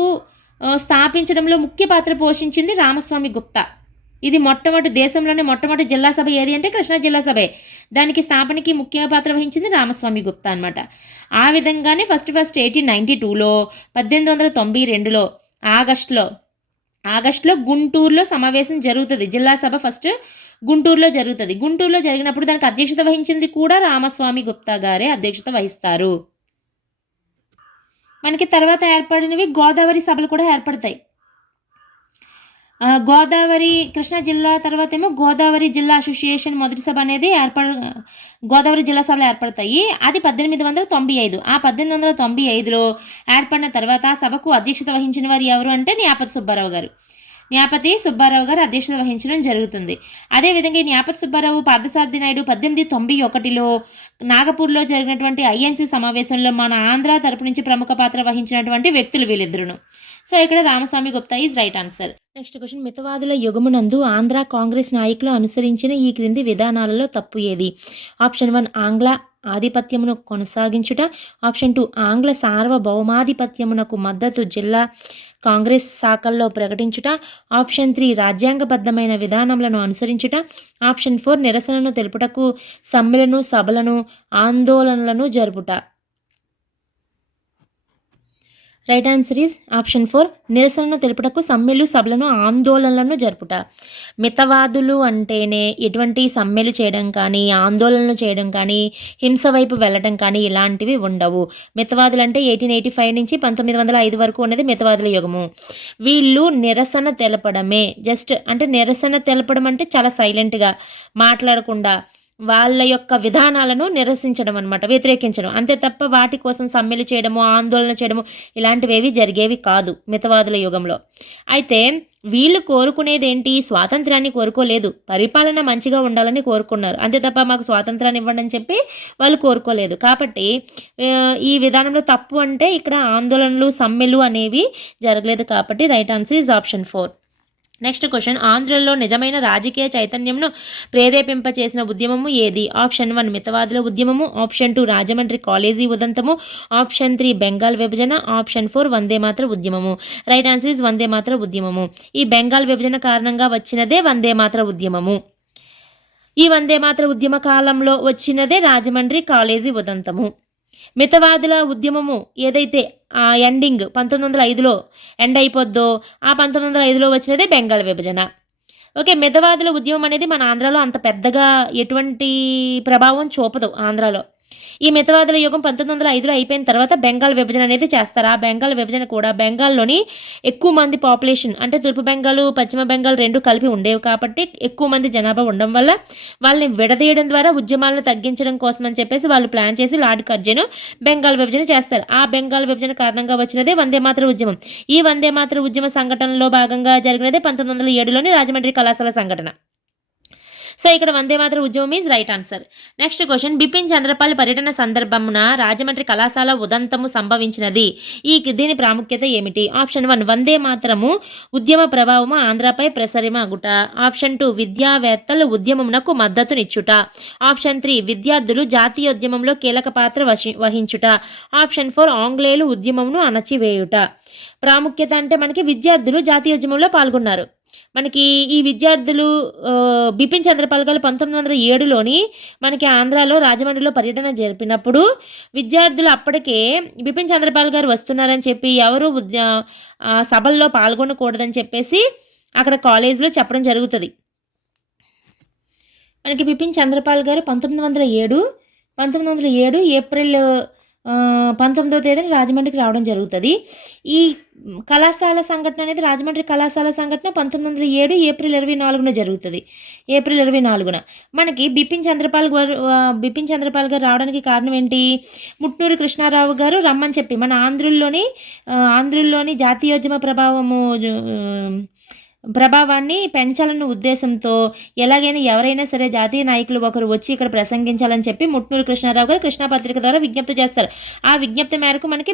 స్థాపించడంలో ముఖ్య పాత్ర పోషించింది రామస్వామి గుప్తా. ఇది దేశంలోనే మొట్టమొదటి జిల్లా సభ ఏది అంటే కృష్ణా జిల్లా సభే. దానికి స్థాపనకి ముఖ్య పాత్ర వహించింది రామస్వామి గుప్తా అనమాట. ఆ విధంగానే ఫస్ట్ 1892లో 1892లో ఆగస్టులో గుంటూరులో సమావేశం జరుగుతుంది. జిల్లా సభ ఫస్ట్ గుంటూరులో జరుగుతుంది. గుంటూరులో జరిగినప్పుడు దానికి అధ్యక్షత వహించింది కూడా రామస్వామి గుప్తా గారే అధ్యక్షత వహిస్తారు. మనకి తర్వాత ఏర్పడినవి గోదావరి సభలు కూడా ఏర్పడతాయి. కృష్ణా జిల్లా తర్వాత ఏమో గోదావరి జిల్లా అసోసియేషన్ మొదటి సభ అనేది గోదావరి జిల్లా సభలు ఏర్పడతాయి. అది 1895. ఆ 1895లో ఏర్పడిన తర్వాత ఆ సభకు అధ్యక్షత వహించిన వారు ఎవరు అంటే న్యాపతి సుబ్బారావు గారు అధ్యక్షత వహించడం జరుగుతుంది. అదేవిధంగా ఈ న్యాపతి సుబ్బారావు పార్థసారథి నాయుడు 1891లో నాగపూర్లో జరిగినటువంటి ఐఎన్సీ సమావేశంలో మన ఆంధ్ర తరపు నుంచి ప్రముఖ పాత్ర వహించినటువంటి వ్యక్తులు వీళ్ళిద్దరును. సో ఇక్కడ Ramaswamy Gupta is right answer. Next question. మితవాదుల యుగమునందు ఆంధ్ర కాంగ్రెస్ నాయకులు అనుసరించిన ఈ క్రింది విధానాలలో తప్పు ఏది? ఆప్షన్ 1 ఆంగ్ల ఆధిపత్యమును కొనసాగించుట, ఆప్షన్ 2 ఆంగ్ల సార్వభౌమాధిపత్యమునకు మద్దతు జిల్లా కాంగ్రెస్ శాఖల్లో ప్రకటించుట, ఆప్షన్ 3 రాజ్యాంగబద్ధమైన విధానములను అనుసరించుట, ఆప్షన్ 4 నిరసనను తెలుపుటకు సమ్మెలను సభలను ఆందోళనలను జరుపుట. రైట్ ఆన్సర్ ఈజ్ ఆప్షన్ 4 నిరసనను తెలుపుటకు సమ్మెలు సభలను ఆందోళనలను జరుపుట. మితవాదులు అంటేనే ఎటువంటి సమ్మెలు చేయడం కానీ ఆందోళనలు చేయడం కానీ హింస వైపు వెళ్ళడం కానీ ఇలాంటివి ఉండవు. మితవాదులు అంటే 1885 నుంచి 1905 వరకు ఉన్నది మితవాదుల యుగము. వీళ్ళు నిరసన తెలపడమే, జస్ట్ అంటే నిరసన తెలపడం అంటే చాలా సైలెంట్గా మాట్లాడకుండా వాళ్ళ యొక్క విధానాలను నిరసించడం అనమాట, వ్యతిరేకించడం అంతే తప్ప వాటి కోసం సమ్మెలు చేయడము ఆందోళన చేయడము ఇలాంటివేవి జరిగేవి కాదు మితవాదుల యుగంలో. అయితే వీళ్ళు కోరుకునేది ఏంటి? స్వాతంత్రాన్ని కోరుకోలేదు, పరిపాలన మంచిగా ఉండాలని కోరుకున్నారు అంతే తప్ప మాకు స్వాతంత్రాన్ని ఇవ్వండి అని చెప్పి వాళ్ళు కోరుకోలేదు. కాబట్టి ఈ విధానంలో తప్పు అంటే ఇక్కడ ఆందోళనలు సమ్మెలు అనేవి జరగలేదు. కాబట్టి right answer is option 4. Next question. ఆంధ్రలో నిజమైన రాజకీయ చైతన్యంను ప్రేరేపింపచేసిన ఉద్యమము ఏది? ఆప్షన్ 1 మితవాదుల ఉద్యమము, ఆప్షన్ 2 రాజమండ్రి కాలేజీ ఉదంతము, ఆప్షన్ 3 బెంగాల్ విభజన, ఆప్షన్ 4 వందేమాతర ఉద్యమము. రైట్ ఆన్సర్ ఇస్ వందేమాతర ఉద్యమము. ఈ బెంగాల్ విభజన కారణంగా వచ్చినదే వందేమాతర ఉద్యమము. ఈ వందేమాతర ఉద్యమ కాలంలో వచ్చినదే రాజమండ్రి కాలేజీ ఉదంతము. మితవాదుల ఉద్యమము ఏదైతే ఎండింగ్ 1905లో ఎండ్ అయిపోద్దో ఆ 1905లో వచ్చినదే బెంగాల్ విభజన. ఓకే, మితవాదుల ఉద్యమం అనేది మన ఆంధ్రాలో అంత పెద్దగా ఎటువంటి ప్రభావం చూపదు ఆంధ్రాలో. ఈ మితవాదుల యుగం 1905లో అయిపోయిన తర్వాత బెంగాల్ విభజన అనేది చేస్తారు. ఆ బెంగాల్ విభజన కూడా బెంగాల్లోని ఎక్కువ మంది పాపులేషన్ అంటే తూర్పు బెంగాల్ పశ్చిమ బెంగాల్ రెండు కలిపి ఉండేవి కాబట్టి ఎక్కువ మంది జనాభా ఉండడం వల్ల వాళ్ళని విడదీయడం ద్వారా ఉద్యమాలను తగ్గించడం కోసం అని చెప్పేసి వాళ్ళు ప్లాన్ చేసి లార్డ్ కర్జన్ బెంగాల్ విభజన చేస్తారు. ఆ బెంగాల్ విభజన కారణంగా వచ్చినదే వందేమాతర ఉద్యమం. ఈ వందేమాతర ఉద్యమ సంఘటనలో భాగంగా జరిగినదే 1907లోని రాజమండ్రి కళాశాల సంఘటన. సో ఇక్కడ వందే మాతర ఉద్యమం is right answer. Next question, Bipin Chandrapal పర్యటన సందర్భమున రాజమండ్రి కళాశాల ఉదంతము సంభవించినది. దీని ప్రాముఖ్యత ఏమిటి? ఆప్షన్ 1 వందే మాతరము ఉద్యమ ప్రభావము ఆంధ్రపై ప్రసరిమగుట. ఆప్షన్ 2 విద్యావేత్తలు ఉద్యమమునకు మద్దతునిచ్చుట. ఆప్షన్ 3 విద్యార్థులు జాతీయోద్యమంలో కీలక పాత్ర వహించుట. ఆప్షన్ 4 ఆంగ్లేయులు ఉద్యమమును అణచివేయుట. ప్రాముఖ్యత అంటే మనకి విద్యార్థులు జాతీయోద్యమంలో పాల్గొన్నారు. మనకి ఈ విద్యార్థులు బిపిన్ చంద్రపాల్ గారు 1907లోని మనకి ఆంధ్రాలో రాజమండ్రిలో పర్యటన జరిపినప్పుడు విద్యార్థులు అప్పటికే బిపిన్ చంద్రపాల్ గారు వస్తున్నారని చెప్పి ఎవరు సభల్లో పాల్గొనకూడదని చెప్పేసి అక్కడ కాలేజీలో చెప్పడం జరుగుతుంది. మనకి బిపిన్ చంద్రపాల్ గారు 1907 ఏప్రిల్ 19వ తేదీన రాజమండ్రికి రావడం జరుగుతుంది. ఈ కళాశాల సంఘటన అనేది రాజమండ్రి కళాశాల సంఘటన 1907 ఏప్రిల్ 24న జరుగుతుంది. ఏప్రిల్ 24న మనకి బిపిన్ చంద్రపాల్ గారు రావడానికి కారణం ఏంటి? ముట్నూరు కృష్ణారావు గారు రమ్మని చెప్పి మన ఆంధ్రుల్లోని జాతీయోద్యమ ప్రభావాన్ని పెంచాలన్న ఉద్దేశంతో ఎలాగైనా ఎవరైనా సరే జాతీయ నాయకులు ఒకరు వచ్చి ఇక్కడ ప్రసంగించాలని చెప్పి ముట్నూరు కృష్ణారావు గారు కృష్ణాపత్రిక ద్వారా విజ్ఞప్తి చేస్తారు. ఆ విజ్ఞప్తి మేరకు మనకి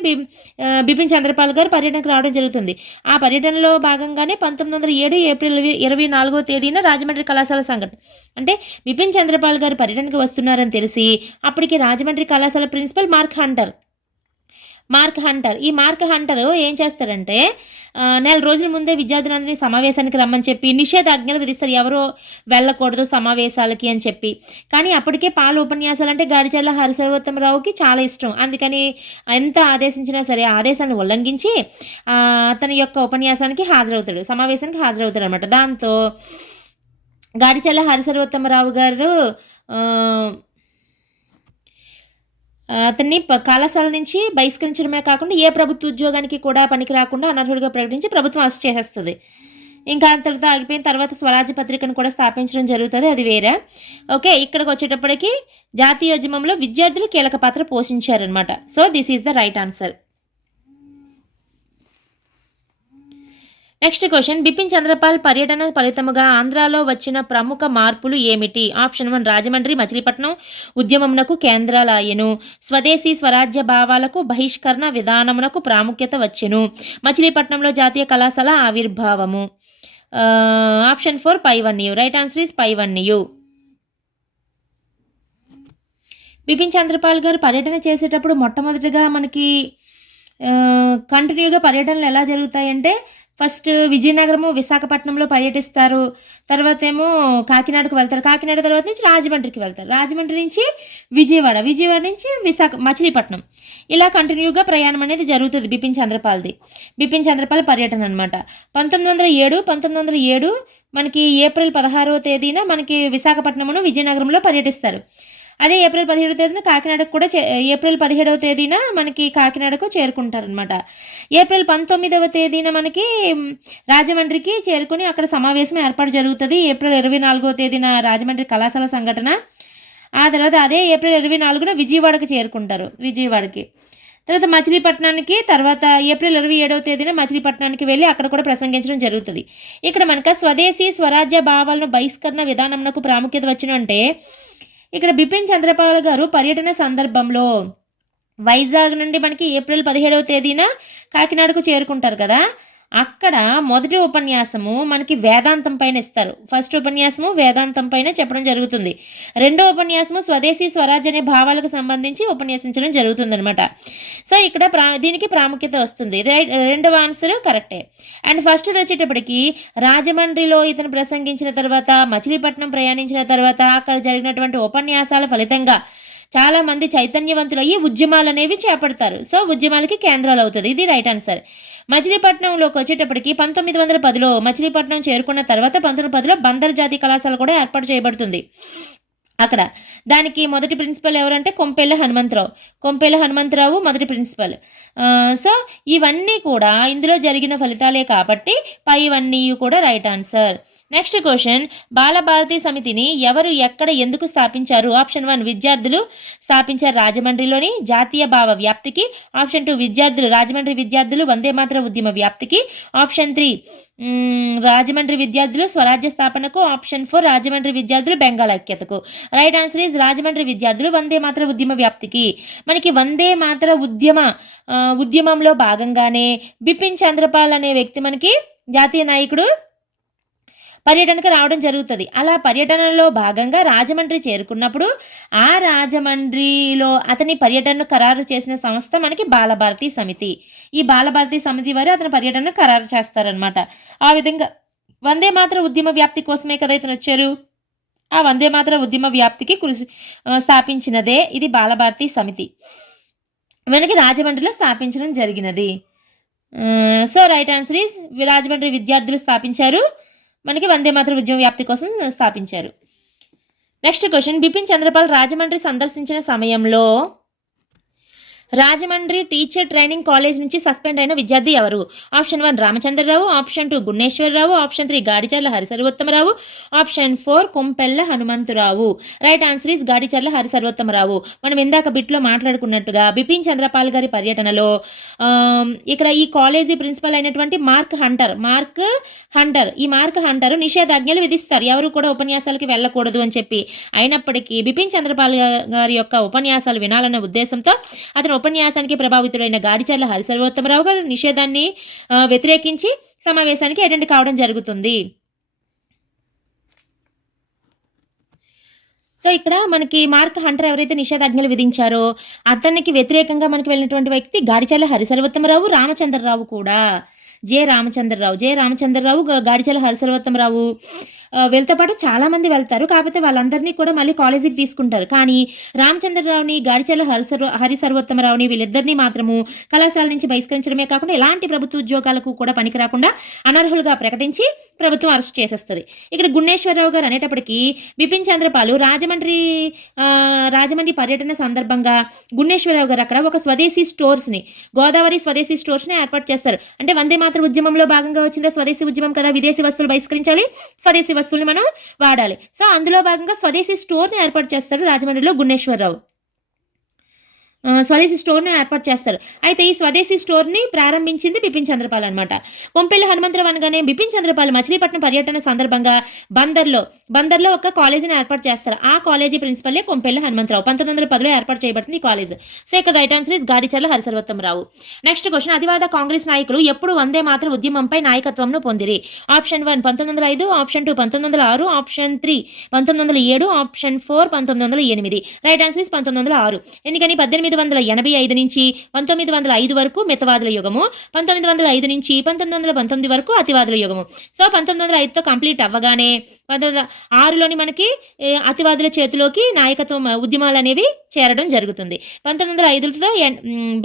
బిపిన్ చంద్రపాల్ గారు పర్యటనకు రావడం జరుగుతుంది. ఆ పర్యటనలో భాగంగానే 1907 ఏప్రిల్ 24వ తేదీన రాజమండ్రి కళాశాల సంఘటన. అంటే బిపిన్ చంద్రపాల్ గారు పర్యటనకు వస్తున్నారని తెలిసి అప్పటికి రాజమండ్రి కళాశాల ప్రిన్సిపల్ మార్క్ హంటర్ ఈ మార్క్ హంటర్ ఏం చేస్తారంటే నెల రోజుల ముందే విద్యార్థులందరినీ సమావేశానికి రమ్మని చెప్పి నిషేధాజ్ఞలు విధిస్తారు. ఎవరో వెళ్ళకూడదు సమావేశాలకి అని చెప్పి. కానీ అప్పటికే పాల ఉపన్యాసాలు అంటే గాడిచర్ల హరిసర్వోత్తమరావుకి చాలా ఇష్టం. అందుకని ఎంత ఆదేశించినా సరే ఆదేశాన్ని ఉల్లంఘించి అతని యొక్క సమావేశానికి హాజరవుతాడు అనమాట. దాంతో గాడిచర్ల హరిసర్వోత్తమరావు గారు అతన్ని కళాశాల నుంచి బహిష్కరించడమే కాకుండా ఏ ప్రభుత్వ ఉద్యోగానికి కూడా పనికి రాకుండా అనర్హుడిగా ప్రకటించి ప్రభుత్వం అరెస్ట్ చేసేస్తుంది. ఇంకా అంతటితో ఆగిపోయిన తర్వాత స్వరాజ్య పత్రికను కూడా స్థాపించడం జరుగుతుంది. అది వేరే. ఓకే, ఇక్కడికి వచ్చేటప్పటికి జాతీయోద్యమంలో విద్యార్థులు కీలక పాత్ర పోషించారనమాట. So this is the right answer. Next question, Bipin Chandrapal పర్యటన ఫలితముగా ఆంధ్రాలో వచ్చిన ప్రముఖ మార్పులు ఏమిటి? ఆప్షన్ 1 రాజమండ్రి మచిలీపట్నం ఉద్యమమునకు కేంద్రాలయను. స్వదేశీ స్వరాజ్య భావాలకు బహిష్కరణ విధానమునకు ప్రాముఖ్యత వచ్చెను. మచిలీపట్నంలో జాతీయ కళాశాల ఆవిర్భావము. ఆప్షన్ 4 పైవన్యు. రైట్ ఆన్సర్ ఈస్ పైవన్యు. బిపిన్ చంద్రపాల్ గారు పర్యటన చేసేటప్పుడు మొట్టమొదటిగా మనకి కంటిన్యూగా పర్యటనలు ఎలా జరుగుతాయంటే ఫస్ట్ విజయనగరము విశాఖపట్నంలో పర్యటిస్తారు. తర్వాత ఏమో కాకినాడకు వెళ్తారు. కాకినాడ తర్వాత నుంచి రాజమండ్రికి వెళ్తారు. రాజమండ్రి నుంచి విజయవాడ నుంచి మచిలీపట్నం. ఇలా కంటిన్యూగా ప్రయాణం అనేది జరుగుతుంది బిపిన్ చంద్రపాల్ పర్యటన అనమాట. 1907 మనకి ఏప్రిల్ 16వ తేదీన మనకి విశాఖపట్నమును విజయనగరంలో పర్యటిస్తారు. అదే ఏప్రిల్ 17వ తేదీన కాకినాడకు కూడా ఏప్రిల్ 17వ తేదీన మనకి కాకినాడకు చేరుకుంటారనమాట. ఏప్రిల్ 19వ తేదీన మనకి రాజమండ్రికి చేరుకుని అక్కడ సమావేశం ఏర్పాటు జరుగుతుంది. ఏప్రిల్ 24వ తేదీన రాజమండ్రి కళాశాల సంఘటన. ఆ తర్వాత అదే ఏప్రిల్ 24న విజయవాడకి చేరుకుంటారు. తర్వాత మచిలీపట్నానికి తర్వాత ఏప్రిల్ 27వ తేదీన మచిలీపట్నానికి వెళ్ళి అక్కడ కూడా ప్రసంగించడం జరుగుతుంది. ఇక్కడ మనకు స్వదేశీ స్వరాజ్య భావాలను బహిష్కరణ విధానంకు ప్రాముఖ్యత వచ్చిన అంటే ఇక్కడ బిపిన్ చంద్రపాల్ గారు పర్యటన సందర్భంలో వైజాగ్ నుండి మనకి ఏప్రిల్ 17వ తేదీన కాకినాడకు చేరుకుంటారు కదా. అక్కడ మొదటి ఉపన్యాసము మనకి వేదాంతం పైన ఇస్తారు. ఫస్ట్ ఉపన్యాసము వేదాంతం పైన చెప్పడం జరుగుతుంది. రెండో ఉపన్యాసము స్వదేశీ స్వరాజ్ అనే భావాలకు సంబంధించి ఉపన్యాసించడం జరుగుతుంది అనమాట. సో ఇక్కడ దీనికి ప్రాముఖ్యత వస్తుంది. రెండవ ఆన్సర్ కరెక్టే. అండ్ ఫస్ట్ వచ్చేటప్పటికి రాజమండ్రిలో ఇతను ప్రసంగించిన తర్వాత మచిలీపట్నం ప్రయాణించిన తర్వాత అక్కడ జరిగినటువంటి ఉపన్యాసాల ఫలితంగా చాలామంది చైతన్యవంతులు అయ్యి ఉద్యమాలు అనేవి చేపడతారు. సో ఉద్యమాలకి కేంద్రాలు అవుతుంది. ఇది రైట్ ఆన్సర్. మచిలీపట్నంలోకి వచ్చేటప్పటికి 1910లో మచిలీపట్నం చేరుకున్న తర్వాత 1910లో బందర్ జాతీయ కళాశాల కూడా ఏర్పాటు చేయబడుతుంది. అక్కడ దానికి మొదటి ప్రిన్సిపల్ ఎవరంటే కొంపెల్ల హనుమంతరావు మొదటి ప్రిన్సిపల్. సో ఇవన్నీ కూడా ఇందులో జరిగిన ఫలితాలే కాబట్టి పైవన్నీ కూడా right answer. Next question, Balabharati సమితిని ఎవరు ఎక్కడ ఎందుకు స్థాపించారు? ఆప్షన్ 1 విద్యార్థులు స్థాపించారు రాజమండ్రిలోని జాతీయ భావ వ్యాప్తికి. ఆప్షన్ 2 రాజమండ్రి విద్యార్థులు వందే మాతర ఉద్యమ వ్యాప్తికి. ఆప్షన్ 3 రాజమండ్రి విద్యార్థులు స్వరాజ్య స్థాపనకు. ఆప్షన్ 4 రాజమండ్రి విద్యార్థులు బెంగాల్ ఐక్యతకు. రైట్ ఆన్సర్ ఈజ్ రాజమండ్రి విద్యార్థులు వందే మాతర ఉద్యమ వ్యాప్తికి. మనకి వందే మాతర ఉద్యమంలో భాగంగానే బిపిన్ చంద్రపాల్ అనే వ్యక్తి మనకి జాతీయ నాయకుడు పర్యటనకు రావడం జరుగుతుంది. అలా పర్యటనలో భాగంగా రాజమండ్రి చేరుకున్నప్పుడు ఆ రాజమండ్రిలో అతని పర్యటనను ఖరారు చేసిన సంస్థ మనకి బాలభారతి సమితి. ఈ బాలభారతి సమితి వారు అతని పర్యటనను ఖరారు చేస్తారనమాట. ఆ విధంగా వందే మాతర ఉద్యమ వ్యాప్తి కోసమే కదా ఇతను వచ్చారు. ఆ వందే మాతర ఉద్యమ వ్యాప్తికి స్థాపించినదే ఇది బాలభారతి సమితి. మనకి రాజమండ్రిలో స్థాపించడం జరిగినది. So right answer is Rajahmundry విద్యార్థులు స్థాపించారు. మనకి వందే మాతర ఉద్యమ వ్యాప్తి కోసం స్థాపించారు. నెక్స్ట్ క్వశ్చన్, బిపిన్ చంద్రపాల్ రాజమండ్రి సందర్శించిన సమయంలో రాజమండ్రి టీచర్ ట్రైనింగ్ కాలేజ్ నుంచి సస్పెండ్ అయిన విద్యార్థి ఎవరు? Option 1 Ramachandrarao. Option 2 Guneswararao. Option 3 Gadicherla Harisarvottamarao. Option 4 Kompella Hanumantharao. Right answer is Gadicherla Harisarvottamarao. మనం ఇందాక బిట్లో మాట్లాడుకున్నట్టుగా బిపిన్ చంద్రపాల్ గారి పర్యటనలో ఇక్కడ ఈ కాలేజీ ప్రిన్సిపల్ అయినటువంటి మార్క్ హంటర్ ఈ మార్క్ హంటర్ నిషేధాజ్ఞలు విధిస్తారు, ఎవరు కూడా ఉపన్యాసాలకి వెళ్ళకూడదు అని చెప్పి. అయినప్పటికీ బిపిన్ చంద్రపాల్ గారి యొక్క ఉపన్యాసాలు వినాలన్న ఉద్దేశంతో అతను ఉపన్యాసానికి ప్రభావితుడైన గాడిచర్ల హరిసర్వోత్తమరావు గారు నిషేధాన్ని వ్యతిరేకించి సమావేశానికి అటెండ్ కావడం జరుగుతుంది. సో ఇక్కడ మనకి మార్క్ హంటర్ ఎవరైతే నిషేధాజ్ఞలు విధించారో అతనికి వ్యతిరేకంగా మనకి వెళ్ళినటువంటి వ్యక్తి గాడిచర్ల హరిసర్వోత్తమరావు. రామచంద్రరావు కూడా జె రామచంద్రరావు గాడిచర్ల హరిసర్వోత్తమరావు వీళ్ళతో పాటు చాలామంది వెళ్తారు. కాకపోతే వాళ్ళందరినీ కూడా మళ్ళీ కాలేజీకి తీసుకుంటారు. కానీ రామచంద్రరావుని గాడిచర్ల హరిసర్వోత్తమరావుని వీళ్ళిద్దరినీ మాత్రము కళాశాల నుంచి బహిష్కరించడమే కాకుండా ఎలాంటి ప్రభుత్వ ఉద్యోగాలకు కూడా పనికి రాకుండా అనర్హులుగా ప్రకటించి ప్రభుత్వం అరెస్ట్ చేసేస్తుంది. ఇక్కడ గుణేశ్వరరావు గారు అనేటప్పటికీ బిపిన్ చంద్రపాల్ రాజమండ్రి పర్యటన సందర్భంగా గుణేశ్వరరావు గారు అక్కడ ఒక గోదావరి స్వదేశీ స్టోర్స్ని ఏర్పాటు చేస్తారు. అంటే వందే మాతర ఉద్యమంలో భాగంగా వచ్చిందా స్వదేశీ ఉద్యమం కదా, విదేశీ వస్తువులు బహిష్కరించాలి, స్వదేశీ వస్తువులు మనం వాడాలి. సో అందులో భాగంగా స్వదేశీ స్టోర్ని ఏర్పాటు చేస్తారు రాజమండ్రిలో గుణేశ్వరరావు. స్వదేశీ స్టోర్ని ఏర్పాటు చేస్తారు. అయితే ఈ స్వదేశీ స్టోర్ని ప్రారంభించింది బిపిన్ చంద్రపాల్ అనమాట. కొంపెల్లి హనుమంతరావు అనగానే బిపిన్ చంద్రపాల్ మచిలీపట్నం పర్యటన సందర్భంగా బందర్లో ఒక కాలేజీని ఏర్పాటు చేస్తారు. ఆ కాలేజీ ప్రిన్సిపల్లే కొంపెల్లి హనుమంతరావు. 1910లో ఏర్పాటు చేయబడుతుంది ఈ కాలేజ్. సో ఇక్కడ right answer is Gadicherla Harisarvottamarao. Next question, అతివాద కాంగ్రెస్ నాయకులు ఎప్పుడు వందే మాతర ఉద్యమంపై నాయకత్వంను పొందిరి? Option 1 1905, option 2 1906, option 3 1907, option 4 1908. Right answer is 1906. ఎందుకని 1885 నుంచి 1905 వరకు మితవాదుల యుగము, 1905 నుంచి 1919 వరకు అతివాదుల యుగము. సో 1905తో కంప్లీట్ అవ్వగానే 1906లోని మనకి అతివాదుల చేతిలోకి నాయకత్వం ఉద్యమాలు అనేవి చేరడం జరుగుతుంది. 1905తో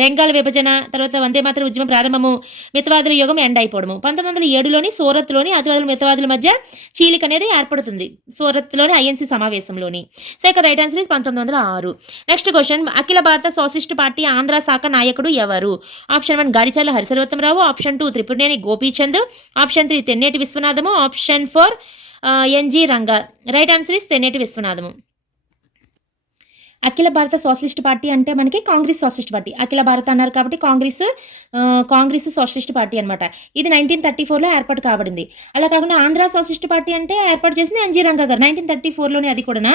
బెంగాల్ విభజన, తర్వాత వందే మాతర ఉద్యమం ప్రారంభము, మితవాదుల యుగం ఎండ్ అయిపోవడము. 1907లోని సూరత్లోని అతివాదుల మితవాదుల మధ్య చీలిక అనేది ఏర్పడుతుంది, సూరత్లోని ఐఎన్సీ సమావేశంలోని. సో ఇక్కడ right answer is 1906. Next question, Akhila Bharata socialist party Andhra శాఖ నాయకుడు ఎవరు? Option 1 Gadicherla Harisarvottamarao, option 2 Tripuraneni Gopichand, option 3 Tenneti Viswanatham, option 4 NG Ranga. Right answer is Tenneti Viswanatham. Akhila Bharata socialist party అంటే మనకి కాంగ్రెస్ సోషలిస్ట్ పార్టీ. అఖిల భారత అన్నారు కాబట్టి కాంగ్రెస్ సోషలిస్ట్ పార్టీ అనమాట. ఇది 1934లో ఏర్పాటు కాబడింది. అలా కాకుండా ఆంధ్ర సోషలిస్ట్ పార్టీ అంటే ఏర్పాటు చేసింది ఎన్జి రంగా గారు 1934లోనే. అది కూడా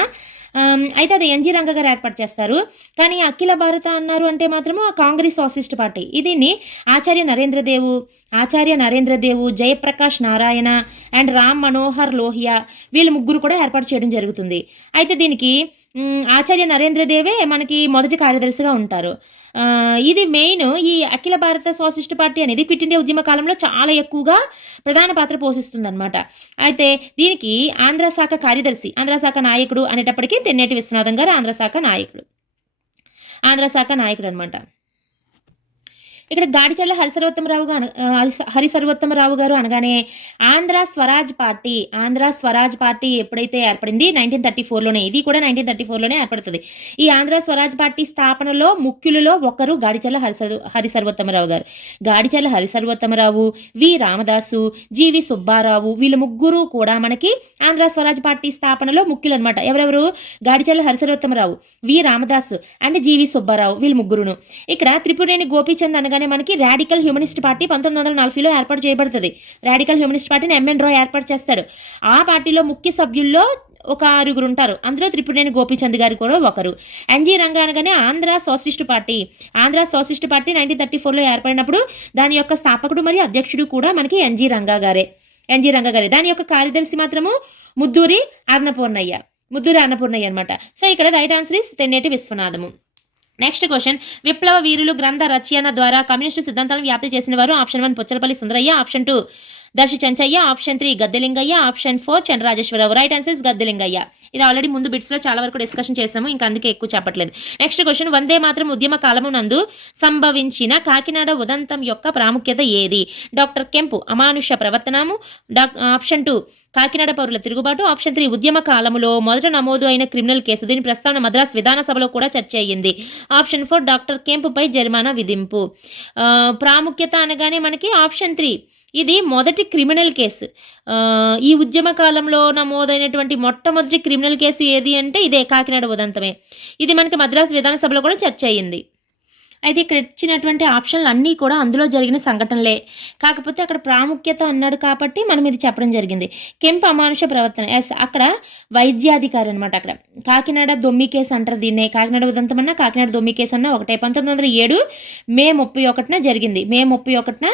అయితే అది ఎన్జి రంగా గారు ఏర్పాటు చేస్తారు. కానీ అఖిల భారత అన్నారు అంటే మాత్రము కాంగ్రెస్ సోషలిస్ట్ పార్టీ. దీన్ని ఆచార్య నరేంద్ర దేవు, జయప్రకాష్ నారాయణ అండ్ రామ్ మనోహర్ లోహియా వీళ్ళు ముగ్గురు కూడా ఏర్పాటు చేయడం జరుగుతుంది. అయితే దీనికి ఆచార్య నరేంద్ర దేవే మనకి మొదటి కార్యదర్శిగా ఉంటారు. ఇది మెయిన్ ఈ అఖిల భారత సోషలిస్ట్ పార్టీ అనేది క్విట్ ఇండియా ఉద్యమ కాలంలో చాలా ఎక్కువగా ప్రధాన పాత్ర పోషిస్తుంది అనమాట. అయితే దీనికి ఆంధ్ర శాఖ నాయకుడు అనేటప్పటికీ తెన్నేటి విశ్వనాథం గారు ఆంధ్ర శాఖ నాయకుడు అనమాట. ఇక్కడ గాడిచర్ల హరిసర్వోత్తమరావు గారు అనగానే ఆంధ్ర స్వరాజ్ పార్టీ ఎప్పుడైతే ఏర్పడింది 1934లోనే, ఇది కూడా 1934లోనే ఏర్పడుతుంది. ఈ ఆంధ్ర స్వరాజ్ పార్టీ స్థాపనలో ముఖ్యులలో ఒకరు గాడిచర్ల హరిసర్వోత్తమరావు గారు. గాడిచర్ల హరిసర్వోత్తమరావు, వి రామదాసు, జీవి సుబ్బారావు, వీళ్ళ ముగ్గురు కూడా మనకి ఆంధ్ర స్వరాజ్ పార్టీ స్థాపనలో ముఖ్యులు అనమాట. ఎవరెవరు? గాడిచర్ల హరిసర్వోత్తమరావు, వి రామదాసు అండ్ జీవి సుబ్బారావు, వీళ్ళ ముగ్గురును. ఇక్కడ త్రిపురేణి గోపీచంద్ అనగానే మనకి రాడికల్ హ్యూమనిస్ట్ పార్టీ 1940లో ఏర్పాటు చేయబడుతుంది. రాడికల్ హ్యూమనిస్ట్ పార్టీని ఎంఎన్ రాయ్ ఏర్పాటు చేస్తాడు. ఆ పార్టీలో ముఖ్య సభ్యుల్లో ఒక 6 ఉంటారు. అందులో త్రిపురేణి గోపీచంద్ గారు కూడా ఒకరు. ఎన్జీ రంగా అనగానే ఆంధ్ర సోషలిస్ట్ పార్టీ 1934లో ఏర్పడినప్పుడు దాని యొక్క స్థాపకుడు మరియు అధ్యక్షుడు కూడా మనకి ఎన్జీ రంగా గారే. దాని యొక్క కార్యదర్శి మాత్రము ముద్దూరి అన్నపూర్ణయ్య అనమాట. సో ఇక్కడ right answer is Tenneti Viswanatham. Next question, విప్లవ వీరులు గ్రంథ రచన ద్వారా కమ్యూనిస్టు సిద్ధాంతాలను వ్యాప్తి చేసిన వారు? Option 1 Puchalapalli Sundarayya, option 2 Darshi Chenchaiah, option 3 Gaddelingaiah, option 4 Chandrarajeswararao. Right answer is Gaddelingaiah. ఇది ఆల్రెడీ ముందు బిట్స్లో చాలా వరకు డిస్కషన్ చేసాము, ఇంకా అందుకే ఎక్కువ చెప్పట్లేదు. నెక్స్ట్ క్వశ్చన్, వందే మాత్రం ఉద్యమ కాలము నందు సంభవించిన కాకినాడ ఉదంతం యొక్క ప్రాముఖ్యత ఏది? డాక్టర్ కెంపు అమానుష ప్రవర్తనము, ఆప్షన్ 2 కాకినాడ పౌరుల తిరుగుబాటు, ఆప్షన్ 3 ఉద్యమ కాలములో మొదట నమోదు అయిన క్రిమినల్ కేసు. దీని ప్రస్తావన మద్రాస్ విధాన సభలో కూడా చర్చ అయ్యింది. ఆప్షన్ 4 డాక్టర్ కెంపుపై జరిమానా విధింపు. ప్రాముఖ్యత అనగానే మనకి ఆప్షన్ 3 ఇది మొదటి క్రిమినల్ కేసు. ఈ ఉద్యమ కాలంలో నమోదైనటువంటి మొట్టమొదటి క్రిమినల్ కేసు ఏది అంటే ఇదే కాకినాడ ఉదంతమే. ఇది మనకి మద్రాసు విధానసభలో కూడా చర్చ అయ్యింది. అయితే ఇక్కడ ఇచ్చినటువంటి ఆప్షన్లు అన్నీ కూడా అందులో జరిగిన సంఘటనలే, కాకపోతే అక్కడ ప్రాముఖ్యత అన్నాడు కాబట్టి మనం ఇది చెప్పడం జరిగింది. కెంపు అమానుష ప్రవర్తన, ఎస్ అక్కడ వైద్యాధికారి అనమాట. అక్కడ కాకినాడ దొమ్మి కేసు అంటారు దీన్నే. కాకినాడ ఉదంతం అన్నా కాకినాడ దొమ్మి కేసు అన్నా ఒకటే. 1907 మే 31న జరిగింది. మే 31న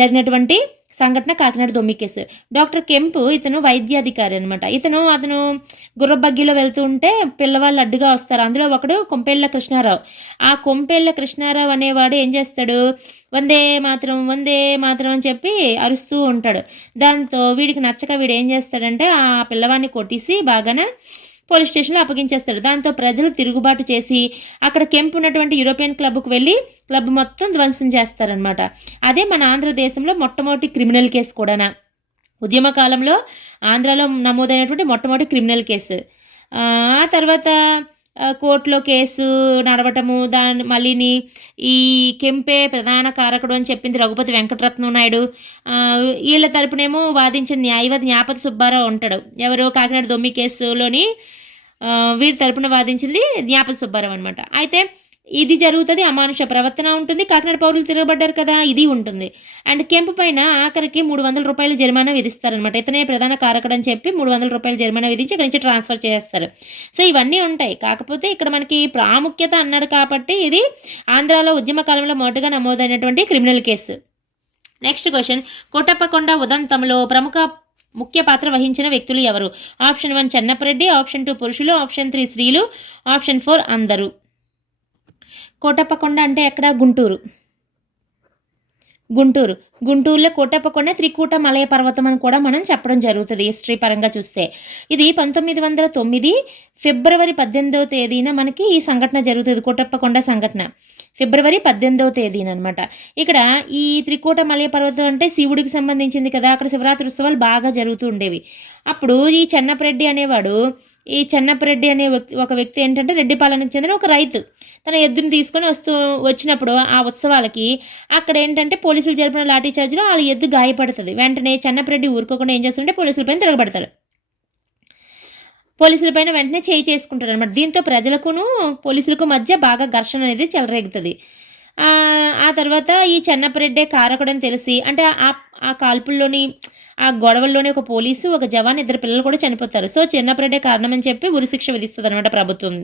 జరిగినటువంటి సంఘటన కాకినాడ దొమ్మి కేసు. డాక్టర్ కెంపు ఇతను వైద్యాధికారి అనమాట. అతను గుర్రబగ్గిలో వెళ్తూ ఉంటే పిల్లవాళ్ళు అడ్డుగా వస్తారు. అందులో ఒకడు కొంపెళ్ళ కృష్ణారావు. ఆ కొంపెళ్ళ కృష్ణారావు అనేవాడు ఏం చేస్తాడు, వందే మాత్రం అని చెప్పి అరుస్తూ ఉంటాడు. దాంతో వీడికి నచ్చక వీడు ఏం చేస్తాడంటే ఆ పిల్లవాడిని కొట్టేసి బాగానే పోలీస్ స్టేషన్లో అప్పగించేస్తాడు. దాంతో ప్రజలు తిరుగుబాటు చేసి అక్కడ కెంపు ఉన్నటువంటి యూరోపియన్ క్లబ్కు వెళ్ళి క్లబ్ మొత్తం ధ్వంసం చేస్తారనమాట. అదే మన ఆంధ్రదేశంలో మొట్టమొదటి క్రిమినల్ కేసు కూడా. ఉద్యమ కాలంలో ఆంధ్రాలో నమోదైనటువంటి మొట్టమొదటి క్రిమినల్ కేసు. ఆ తర్వాత కోర్టులో కేసు నడవటము, మళ్ళీని ఈ కెంపే ప్రధాన కారకుడు అని చెప్పింది రఘుపతి వెంకటరత్నం నాయుడు. వీళ్ళ తరపునేమో వాదించిన న్యాయవాది జ్ఞాపతి సుబ్బారావు ఉంటాడు. ఎవరో కాకినాడ దొమ్మి కేసులోని వీరి తరపున వాదించింది జ్ఞాపతి సుబ్బారావు అనమాట. అయితే ఇది జరుగుతుంది, అమానుష ప్రవర్తన ఉంటుంది, కాకినాడ పౌరులు తిరగబడ్డారు కదా ఇది ఉంటుంది. అండ్ కెంపు పైన ఆఖరికి 300 రూపాయల జరిమానా విధిస్తారనమాట. ఇతనే ప్రధాన కారకుడు అని చెప్పి 300 రూపాయల జరిమానా విధించి ఇక్కడి నుంచి ట్రాన్స్ఫర్ చేస్తారు. సో ఇవన్నీ ఉంటాయి. కాకపోతే ఇక్కడ మనకి ప్రాముఖ్యత అన్నాడు కాబట్టి ఇది ఆంధ్రాలో ఉద్యమ కాలంలో మొదటగా నమోదైనటువంటి criminal case. Next question, Kotappakonda ఉదంతంలో ప్రముఖ ముఖ్య పాత్ర వహించిన వ్యక్తులు ఎవరు? ఆప్షన్ 1 చెన్నపరెడ్డి, ఆప్షన్ 2 పురుషులు, ఆప్షన్ 3 స్త్రీలు, ఆప్షన్ 4 అందరూ. కోటప్పకొండ అంటే ఎక్కడ? గుంటూరులో కోటప్పకొండ త్రికూట మలయ పర్వతం అని కూడా మనం చెప్పడం జరుగుతుంది హిస్టరీ పరంగా చూస్తే. ఇది 1909 ఫిబ్రవరి 18వ తేదీన మనకి ఈ సంఘటన జరుగుతుంది. కోటప్పకొండ సంఘటన ఫిబ్రవరి 18వ తేదీన అనమాట. ఇక్కడ ఈ త్రికూట మలయ పర్వతం అంటే శివుడికి సంబంధించింది కదా. అక్కడ శివరాత్రి ఉత్సవాలు బాగా జరుగుతూ ఉండేవి. అప్పుడు ఈ చెన్నపరెడ్డి అనే ఒక వ్యక్తి ఏంటంటే రెడ్డిపాలెంకి చెందిన ఒక రైతు తన ఎద్దుని తీసుకొని వచ్చినప్పుడు ఆ ఉత్సవాలకి అక్కడ ఏంటంటే పోలీసులు జరిపిన లాఠీ చార్జ్లో వాళ్ళ ఎద్దు గాయపడుతుంది. వెంటనే చెన్నపరెడ్డి ఊరుకోకుండా ఏం చేస్తుంటే పోలీసులపైన తిరగబడతాడు. పోలీసులపైన వెంటనే చేయి చేసుకుంటారు అనమాట. దీంతో ప్రజలకును పోలీసులకు మధ్య బాగా ఘర్షణ అనేది చెలరేగుతుంది. ఆ తర్వాత ఈ చెన్నపరెడ్డే కారకుడని తెలిసి, అంటే ఆ కాల్పుల్లోని ఆ గొడవల్లోనే ఒక పోలీసు, ఒక జవాన్, 2 పిల్లలు కూడా చనిపోతారు. సో చెన్నపరెడ్డే కారణం అని చెప్పి ఉరిశిక్ష విధిస్తుంది అనమాట ప్రభుత్వం.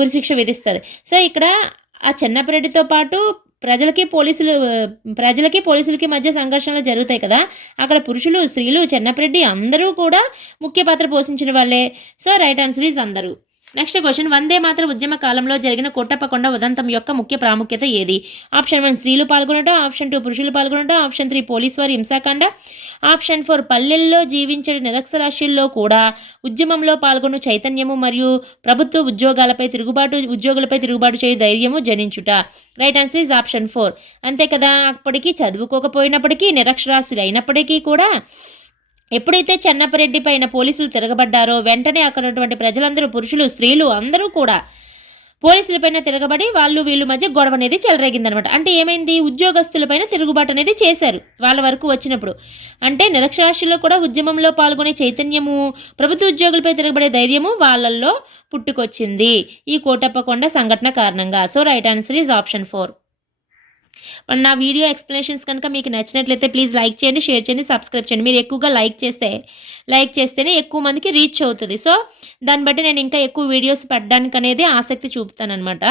ఉరిశిక్ష విధిస్తుంది. సో ఇక్కడ ఆ చెన్నపరెడ్డితో పాటు ప్రజలకి పోలీసులకి మధ్య సంఘర్షణలు జరుగుతాయి కదా. అక్కడ పురుషులు, స్త్రీలు, చెన్నపరెడ్డి అందరూ కూడా ముఖ్య పాత్ర పోషించిన వాళ్ళే. సో రైట్ ఆన్సర్ ఈజ్ అందరూ. నెక్స్ట్ క్వశ్చన్, వందే మాతర ఉద్యమ కాలంలో జరిగిన కోటప్పకొండ ఉదంతం యొక్క ముఖ్య ప్రాముఖ్యత ఏది? ఆప్షన్ 1 స్త్రీలు పాల్గొనడం, ఆప్షన్ 2 పురుషులు పాల్గొనడం, ఆప్షన్ 3 పోలీసు వారి హింసాకాండ, ఆప్షన్ 4 పల్లెల్లో జీవించే నిరక్షరాస్యుల్లో కూడా ఉద్యమంలో పాల్గొను చైతన్యము మరియు ప్రభుత్వ ఉద్యోగులపై తిరుగుబాటు చేయు ధైర్యము జనించుట. Right answer is option 4. అంతే కదా, అప్పటికి చదువుకోకపోయినప్పటికీ నిరక్షరాస్యులు అయినప్పటికీ కూడా ఎప్పుడైతే చెన్నపరెడ్డి పైన పోలీసులు తిరగబడ్డారో వెంటనే అక్కడ ఉన్నటువంటి ప్రజలందరూ, పురుషులు స్త్రీలు అందరూ కూడా పోలీసులపైన తిరగబడి వీళ్ళు మధ్య గొడవ అనేది చెలరేగిందనమాట. అంటే ఏమైంది, ఉద్యోగస్తులపైన తిరుగుబాటు అనేది చేశారు వాళ్ళ వరకు వచ్చినప్పుడు. అంటే నిరక్షరాస్యుల్లో కూడా ఉద్యమంలో పాల్గొనే చైతన్యము, ప్రభుత్వ ఉద్యోగులపై తిరగబడే ధైర్యము వాళ్ళల్లో పుట్టుకొచ్చింది ఈ కోటప్పకొండ సంఘటన కారణంగా. So right answer is option 4. నా వీడియో ఎక్స్ప్లెనేషన్స్ కనుక మీకు నచ్చినట్లయితే ప్లీజ్ లైక్ చేయండి, షేర్ చేయండి, సబ్స్క్రైబ్ చేయండి. మీరు ఎక్కువగా లైక్ చేస్తేనే ఎక్కువ మందికి రీచ్ అవుతుంది. సో దాన్ని బట్టి నేను ఇంకా ఎక్కువ వీడియోస్ పెట్టడానికి అనేది ఆసక్తి చూపుతాను అనమాట.